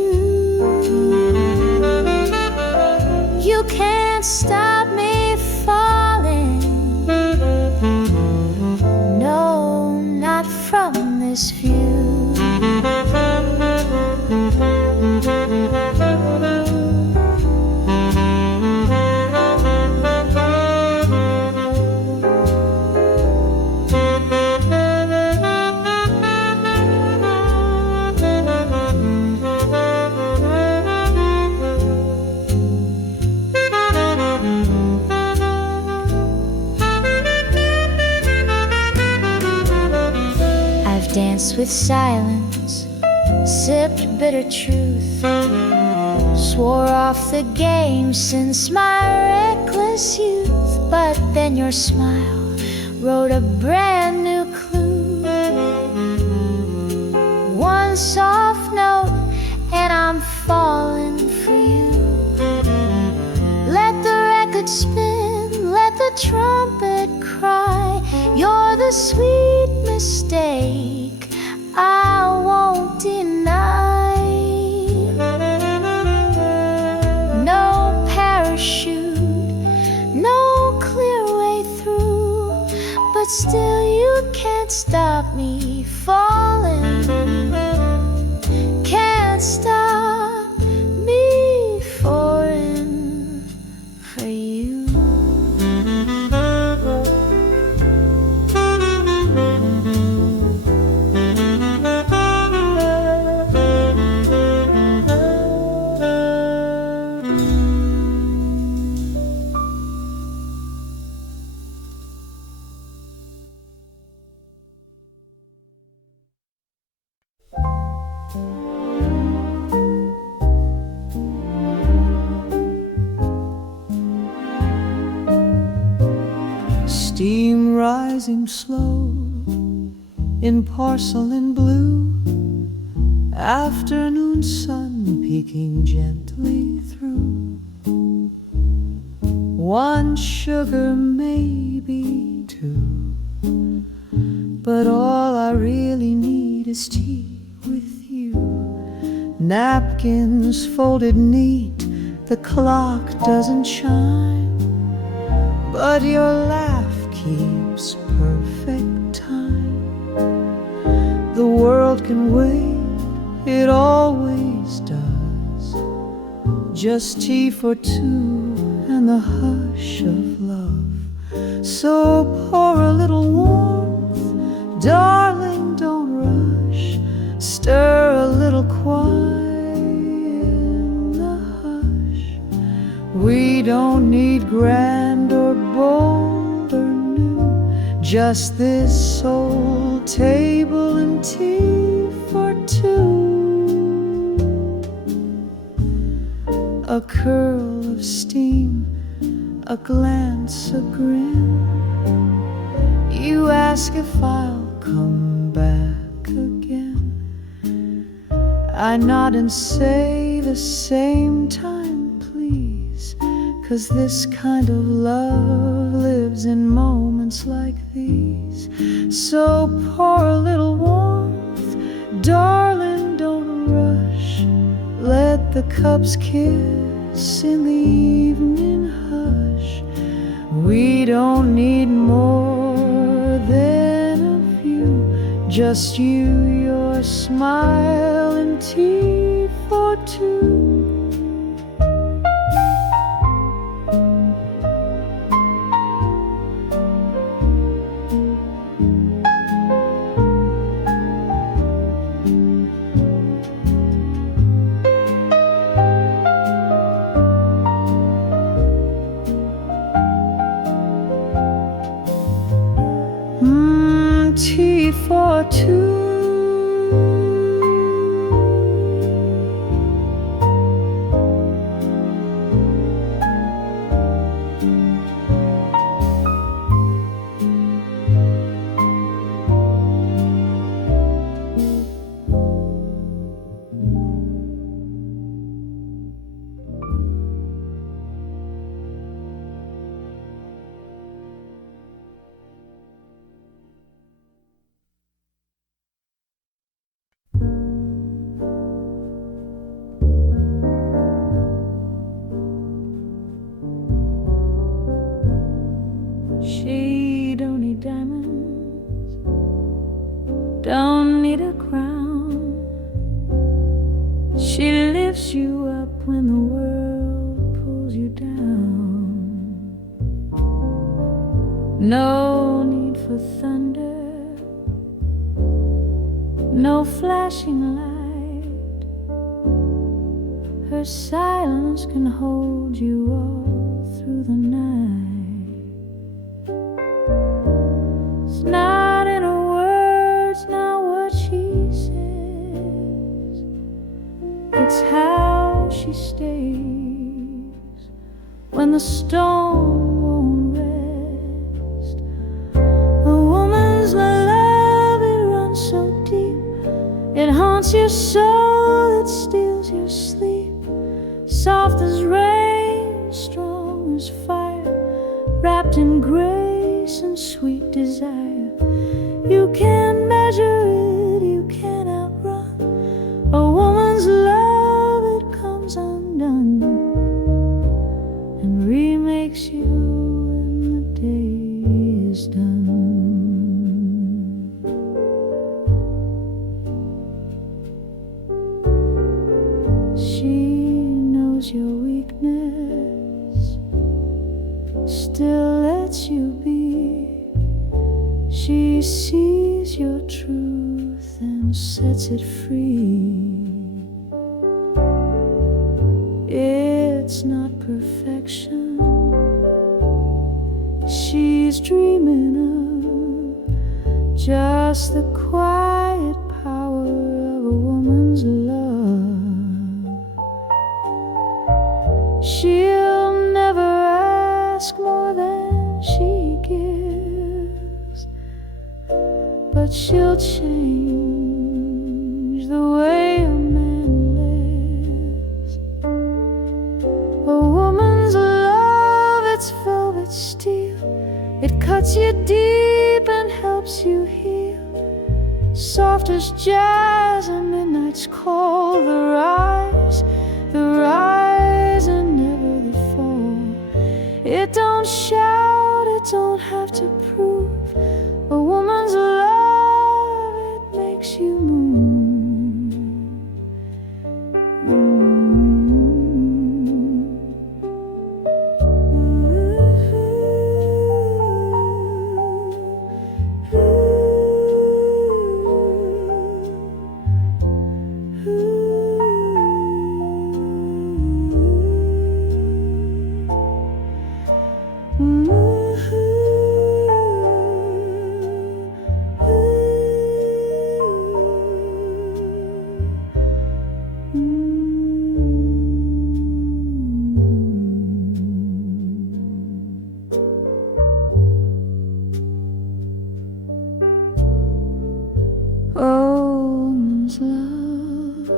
You can't stop me falling, no, not from this view. danced with silence, sipped bitter truth, swore off the game since my reckless youth. But then your smile wrote a brand new clue, one soft note, and I'm falling for you. Let the record spin, let the trumpet cry, you're the sweet mistake I won't deny. No parachute, no clear way through, but still you can't stop me falling. Can't stop me falling for you. Steam rising slow in porcelain blue, afternoon sun peeking gently through. One sugar, maybe two, but all I really need is tea with you. Napkins folded neat, the clock doesn't chime, but your laugh keeps perfect time. The world can wait, it always does. Just tea for two and the hush of love. So pour a little warmth, darling, don't rush. Stir a little quiet in the hush. We don't need grand or bold or new, just this old table and tea for two. A curl of steam, a glance, a grin. You ask if I'll come back again. I nod and say the same time, please, 'cause this kind of love lives in moments like these. So pour a little warmth, darling, don't rush. Let the cups kiss in the evening hush. We don't need more than a few, just you, your smile, and tea for two. Tea for two. She don't need diamonds, don't need a crown. She lifts you up when the world pulls you down. No need for thunder, no flashing light. Her silence can hold you all through the night. It's not in her words, not what she stays when the storm won't rest. A woman's love, it runs so deep, it haunts your soul, it steals your sleep. Soft as rain, strong as fire, wrapped in grace and sweet desire. You can't measure it, you can't outrun a woman's love. It comes undone and remakes you when the day is done. She knows your weakness, still lets you be. She sees your truth and sets it free. It's not perfection she's dreaming of, just the quiet power of a woman's love. She'll never ask more than she gives, but she'll change the way a man lives. A woman's love, it's velvet steel, it cuts you deep and helps you heal. Soft as jazz and midnight's call, the rise and never the fall. It don't shout, it don't have to prove. A woman's love, it makes you move. Woman's love,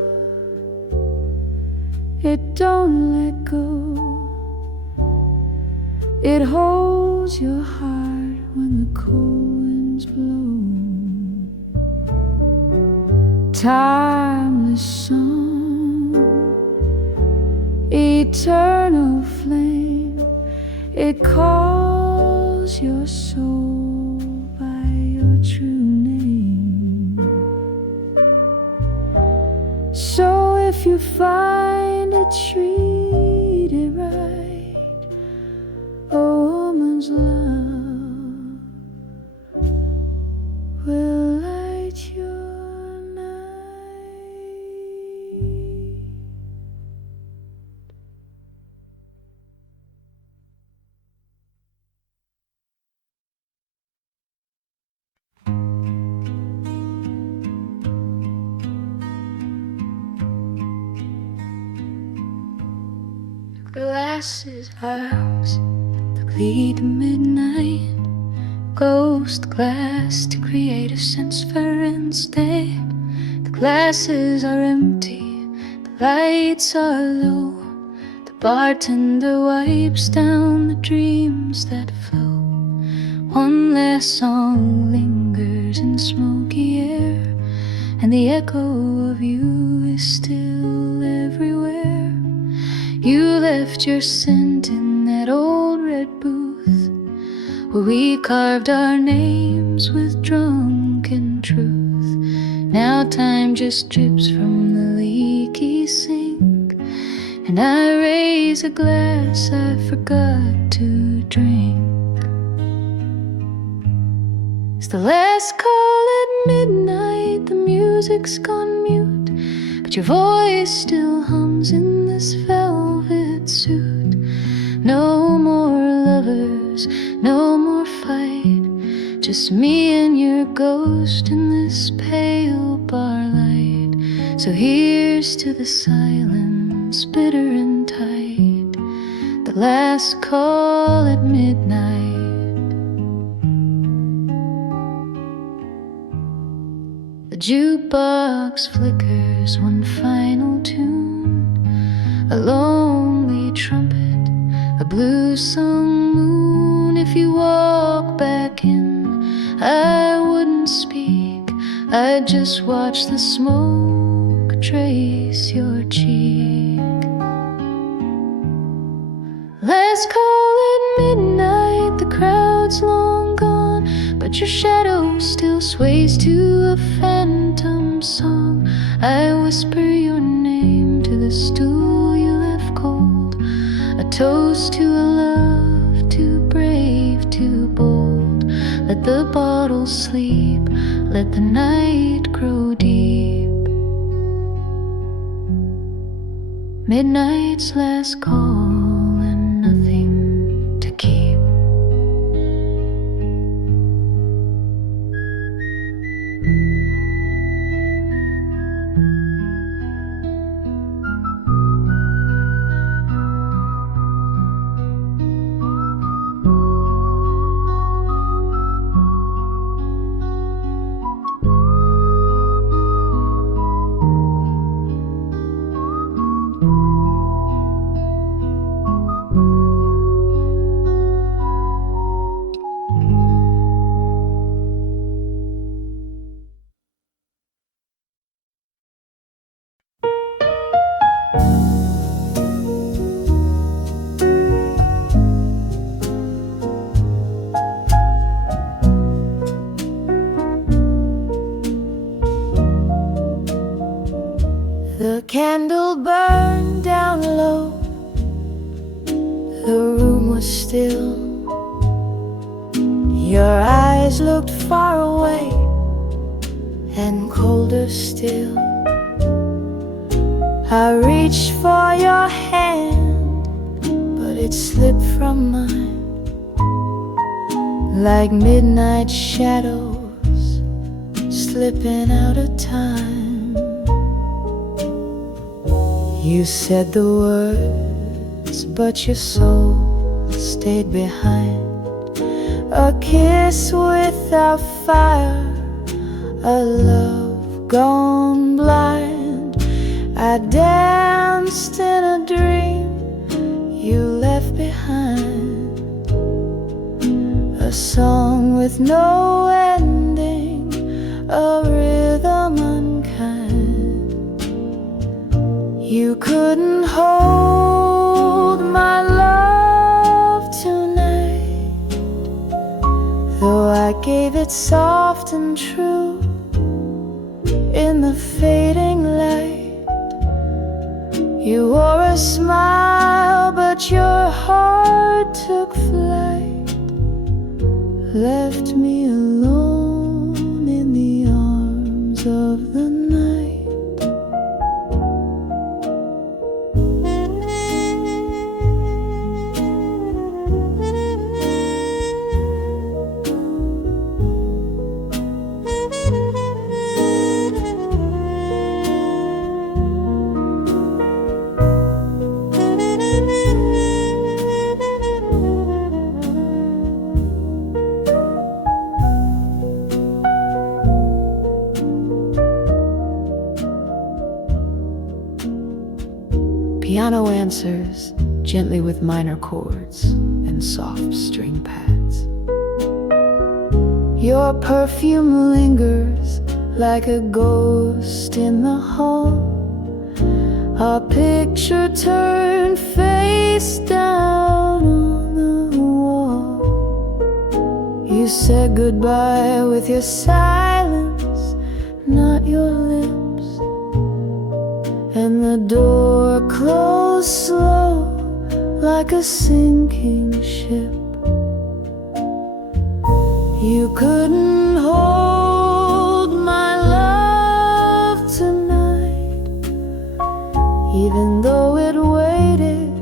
it don't let go. It holds your heart when the cold winds blow. Timeless song, eternal flame, it calls your soul by your true name. So if you find it, treat it right. A woman's love will light your night. Glasses, arms that lead to midnight, ghost glass to create a sense for instead. The glasses are empty, the lights are low. The bartender wipes down the dreams that flow. One last song lingers in smoky air, and the echo of you is still everywhere. You left your scent in that old red booth, where we carved our names with drunken truth. Now time just drips from the leaky sink, and I raise a glass I forgot to drink. It's the last call at midnight, the music's gone mute, but your voice still hums in this velvet suit. No more lovers, no more fight, just me and your ghost in this pale bar light. So here's to the silence hands bitter and tight. The last call at midnight. The jukebox flickers one final tune, a lonely trumpet, a blue-sung moon. If you walk back in, I wouldn't speak, I'd just watch the smoke trace your cheek. Last call at midnight, the crowd's long gone, but your shadow still sways to a phantom song. I whisper your name to the stool you left cold, a toast to a love too brave, too bold. Let the bottle sleep, let the night grow deep. Midnight's last call and nothing to keep. The candle burned down low, the room was still. Your eyes looked far away and colder still. I reached for your hand, but it slipped from mine, like midnight shadows slipping out of time. You said the words, but your soul stayed behind. A kiss without fire, a love gone blind. I danced in a dream you left behind, a song with no ending, a rhythm unkind. You couldn't hold my love tonight, though I gave it soft and true in the fading light. You wore a smile, but your heart took flight, left me alone in the arms of the night. Piano answers gently with minor chords and soft string pads. Your perfume lingers like a ghost in the hall. Our picture turned face down on the wall. You said goodbye with your silence, not your lips. And the door closed slow like a sinking ship. You couldn't hold my love tonight, even though it waited,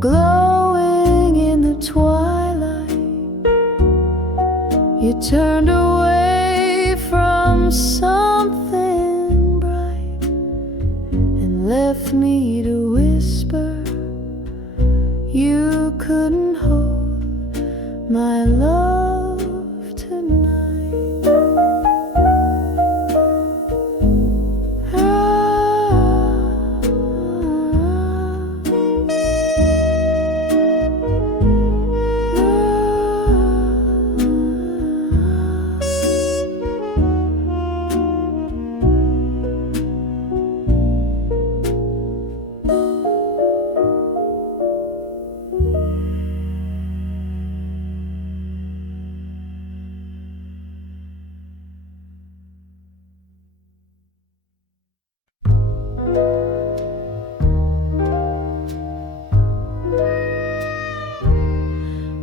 glowing in the twilight. You turned away from something bright and left me to my love tonight.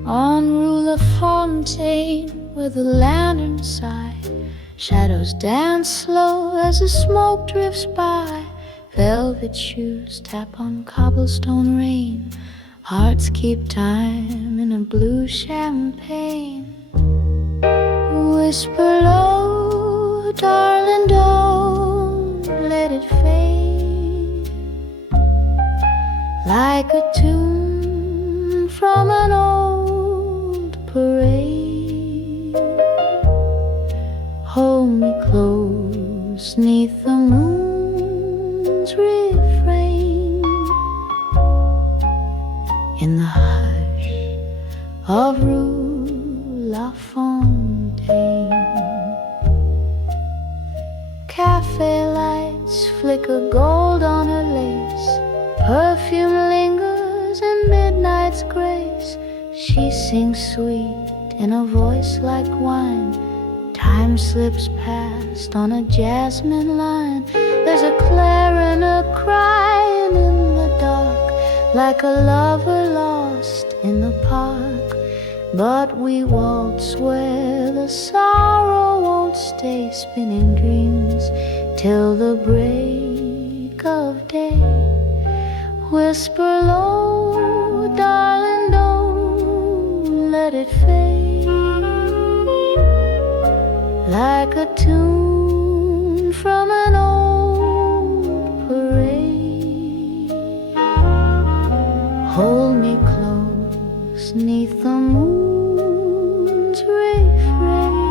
On Rue La Fontaine, where the lanterns sigh, shadows dance slow as the smoke drifts by. Velvet shoes tap on cobblestone rain. Hearts keep time in a blue champagne. Whisper low, darling, don't let it fade. Like a tune from an old parade. Hold me close 'neath the moon's refrain. In the hush of Rue La Fontaine, cafe lights flicker gold on her lace. Perfume lingers in midnight's grace. She sings sweet in a voice like wine. Time slips past on a jasmine line. There's a clarinet crying in the dark, like a lover lost in the park. But we waltz where the sorrow won't stay, spinning dreams till the break of day. Whisper low, darling, don't let it fade. Like a tune from an old parade. Hold me close 'neath the moon's refrain.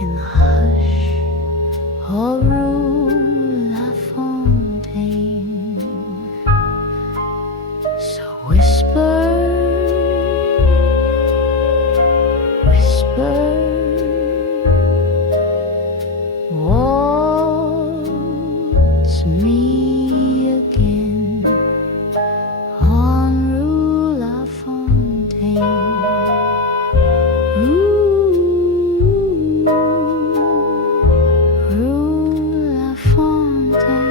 In the hush of Rue La Fontaine. So whisper, waltz me again on Rue La Fontaine. Rue La Fontaine.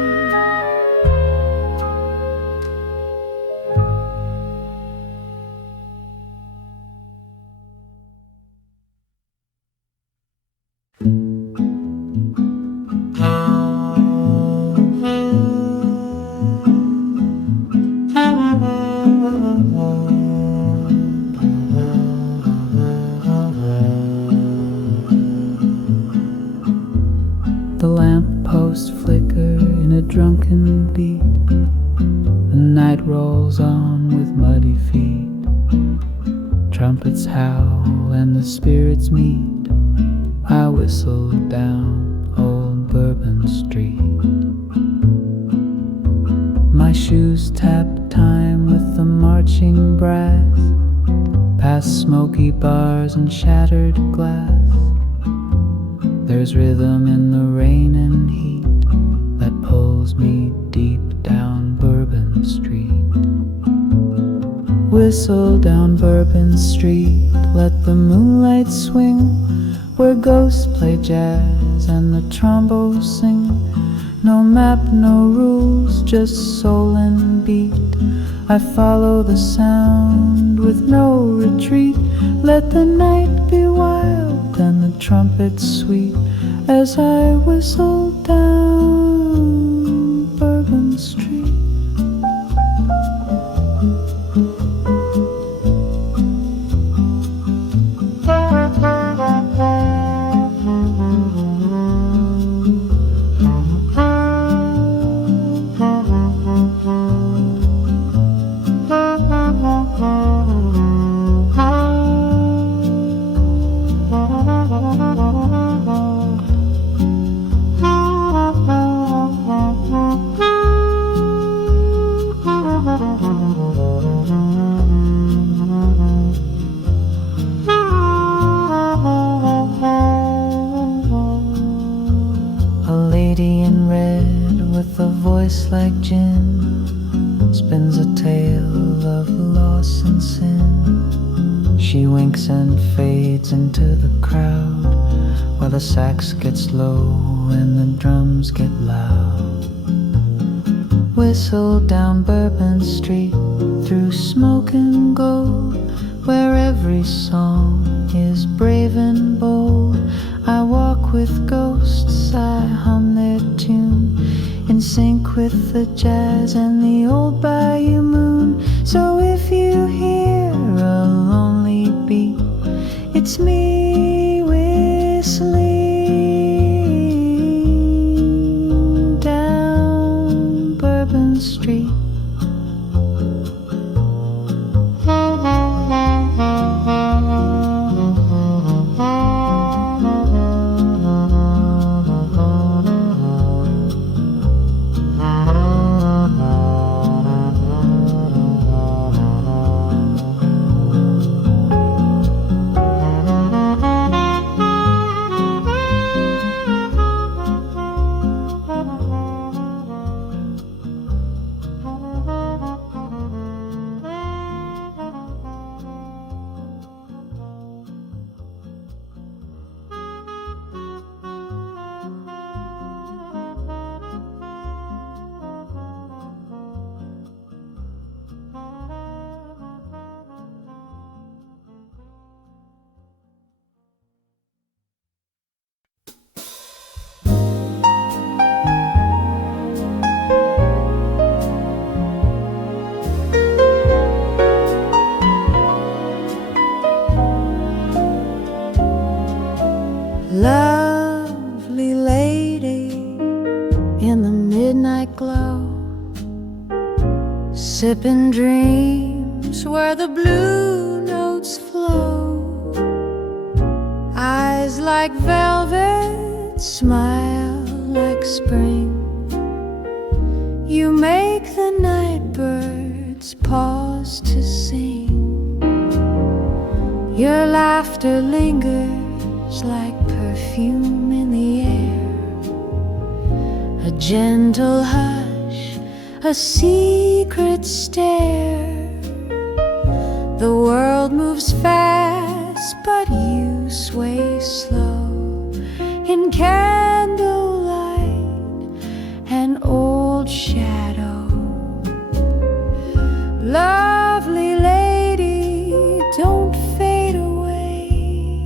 The lampposts flicker in a drunken beat. The night rolls on with muddy feet. Trumpets howl and the spirits meet. I whistle down old Bourbon Street. My shoes tap time with the marching brass, past smoky bars and shattered glass. There's rhythm in the rain and heat that pulls me deep down Bourbon Street. Whistle down Bourbon Street, let the moonlight swing, where ghosts play jazz and the trombos sing. No map, no rules, just soul and beat. I follow the sound with no retreat. Let the night be wild and the trumpets sweet, as I whistle down Bourbon Street. She winks and fades into the crowd, while the sax gets low and the drums get loud. Whistle down Bourbon Street through smoke and gold, where every song is brave and bold. I walk with ghosts, I hum their tune, in sync with the jazz and the old bayou moon. So if you hear a lonely beat, it's me whistling down Bourbon Street. Lovely lady in the midnight glow, sipping dreams where the blue notes flow. Eyes like velvet, smile like spring. You make the night birds pause to sing. Your laughter lingers like perfume in the air, a gentle hush, a secret stare. The world moves fast, but you sway slow in candlelight and old shadow. Lovely lady, don't fade away.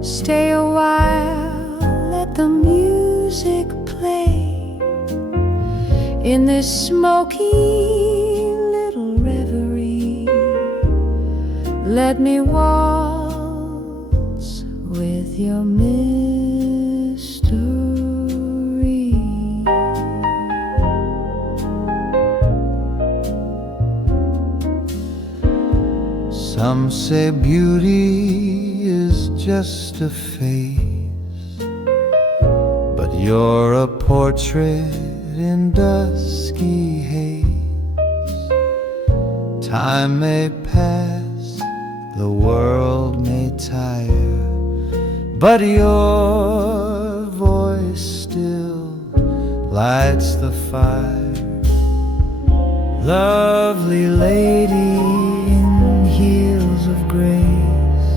Stay a while, let the music play. In this smoky little reverie, let me waltz with your mystery. Some say beauty is just a phase, but you're a portrait in dusky haze. Time may pass, the world may tire, but your voice still lights the fire. Lovely lady in heels of grace,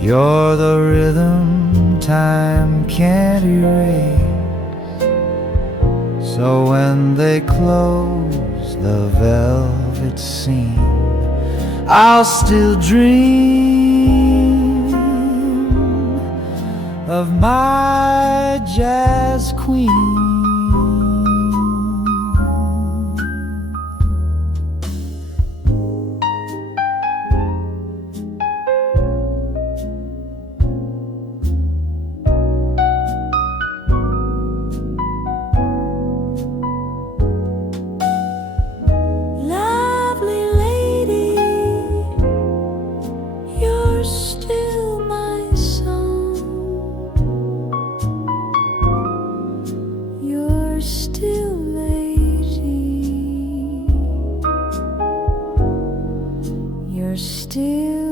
you're the rhythm time can't erase. So when they close the velvet seam, I'll still dream of my jazz queen. Still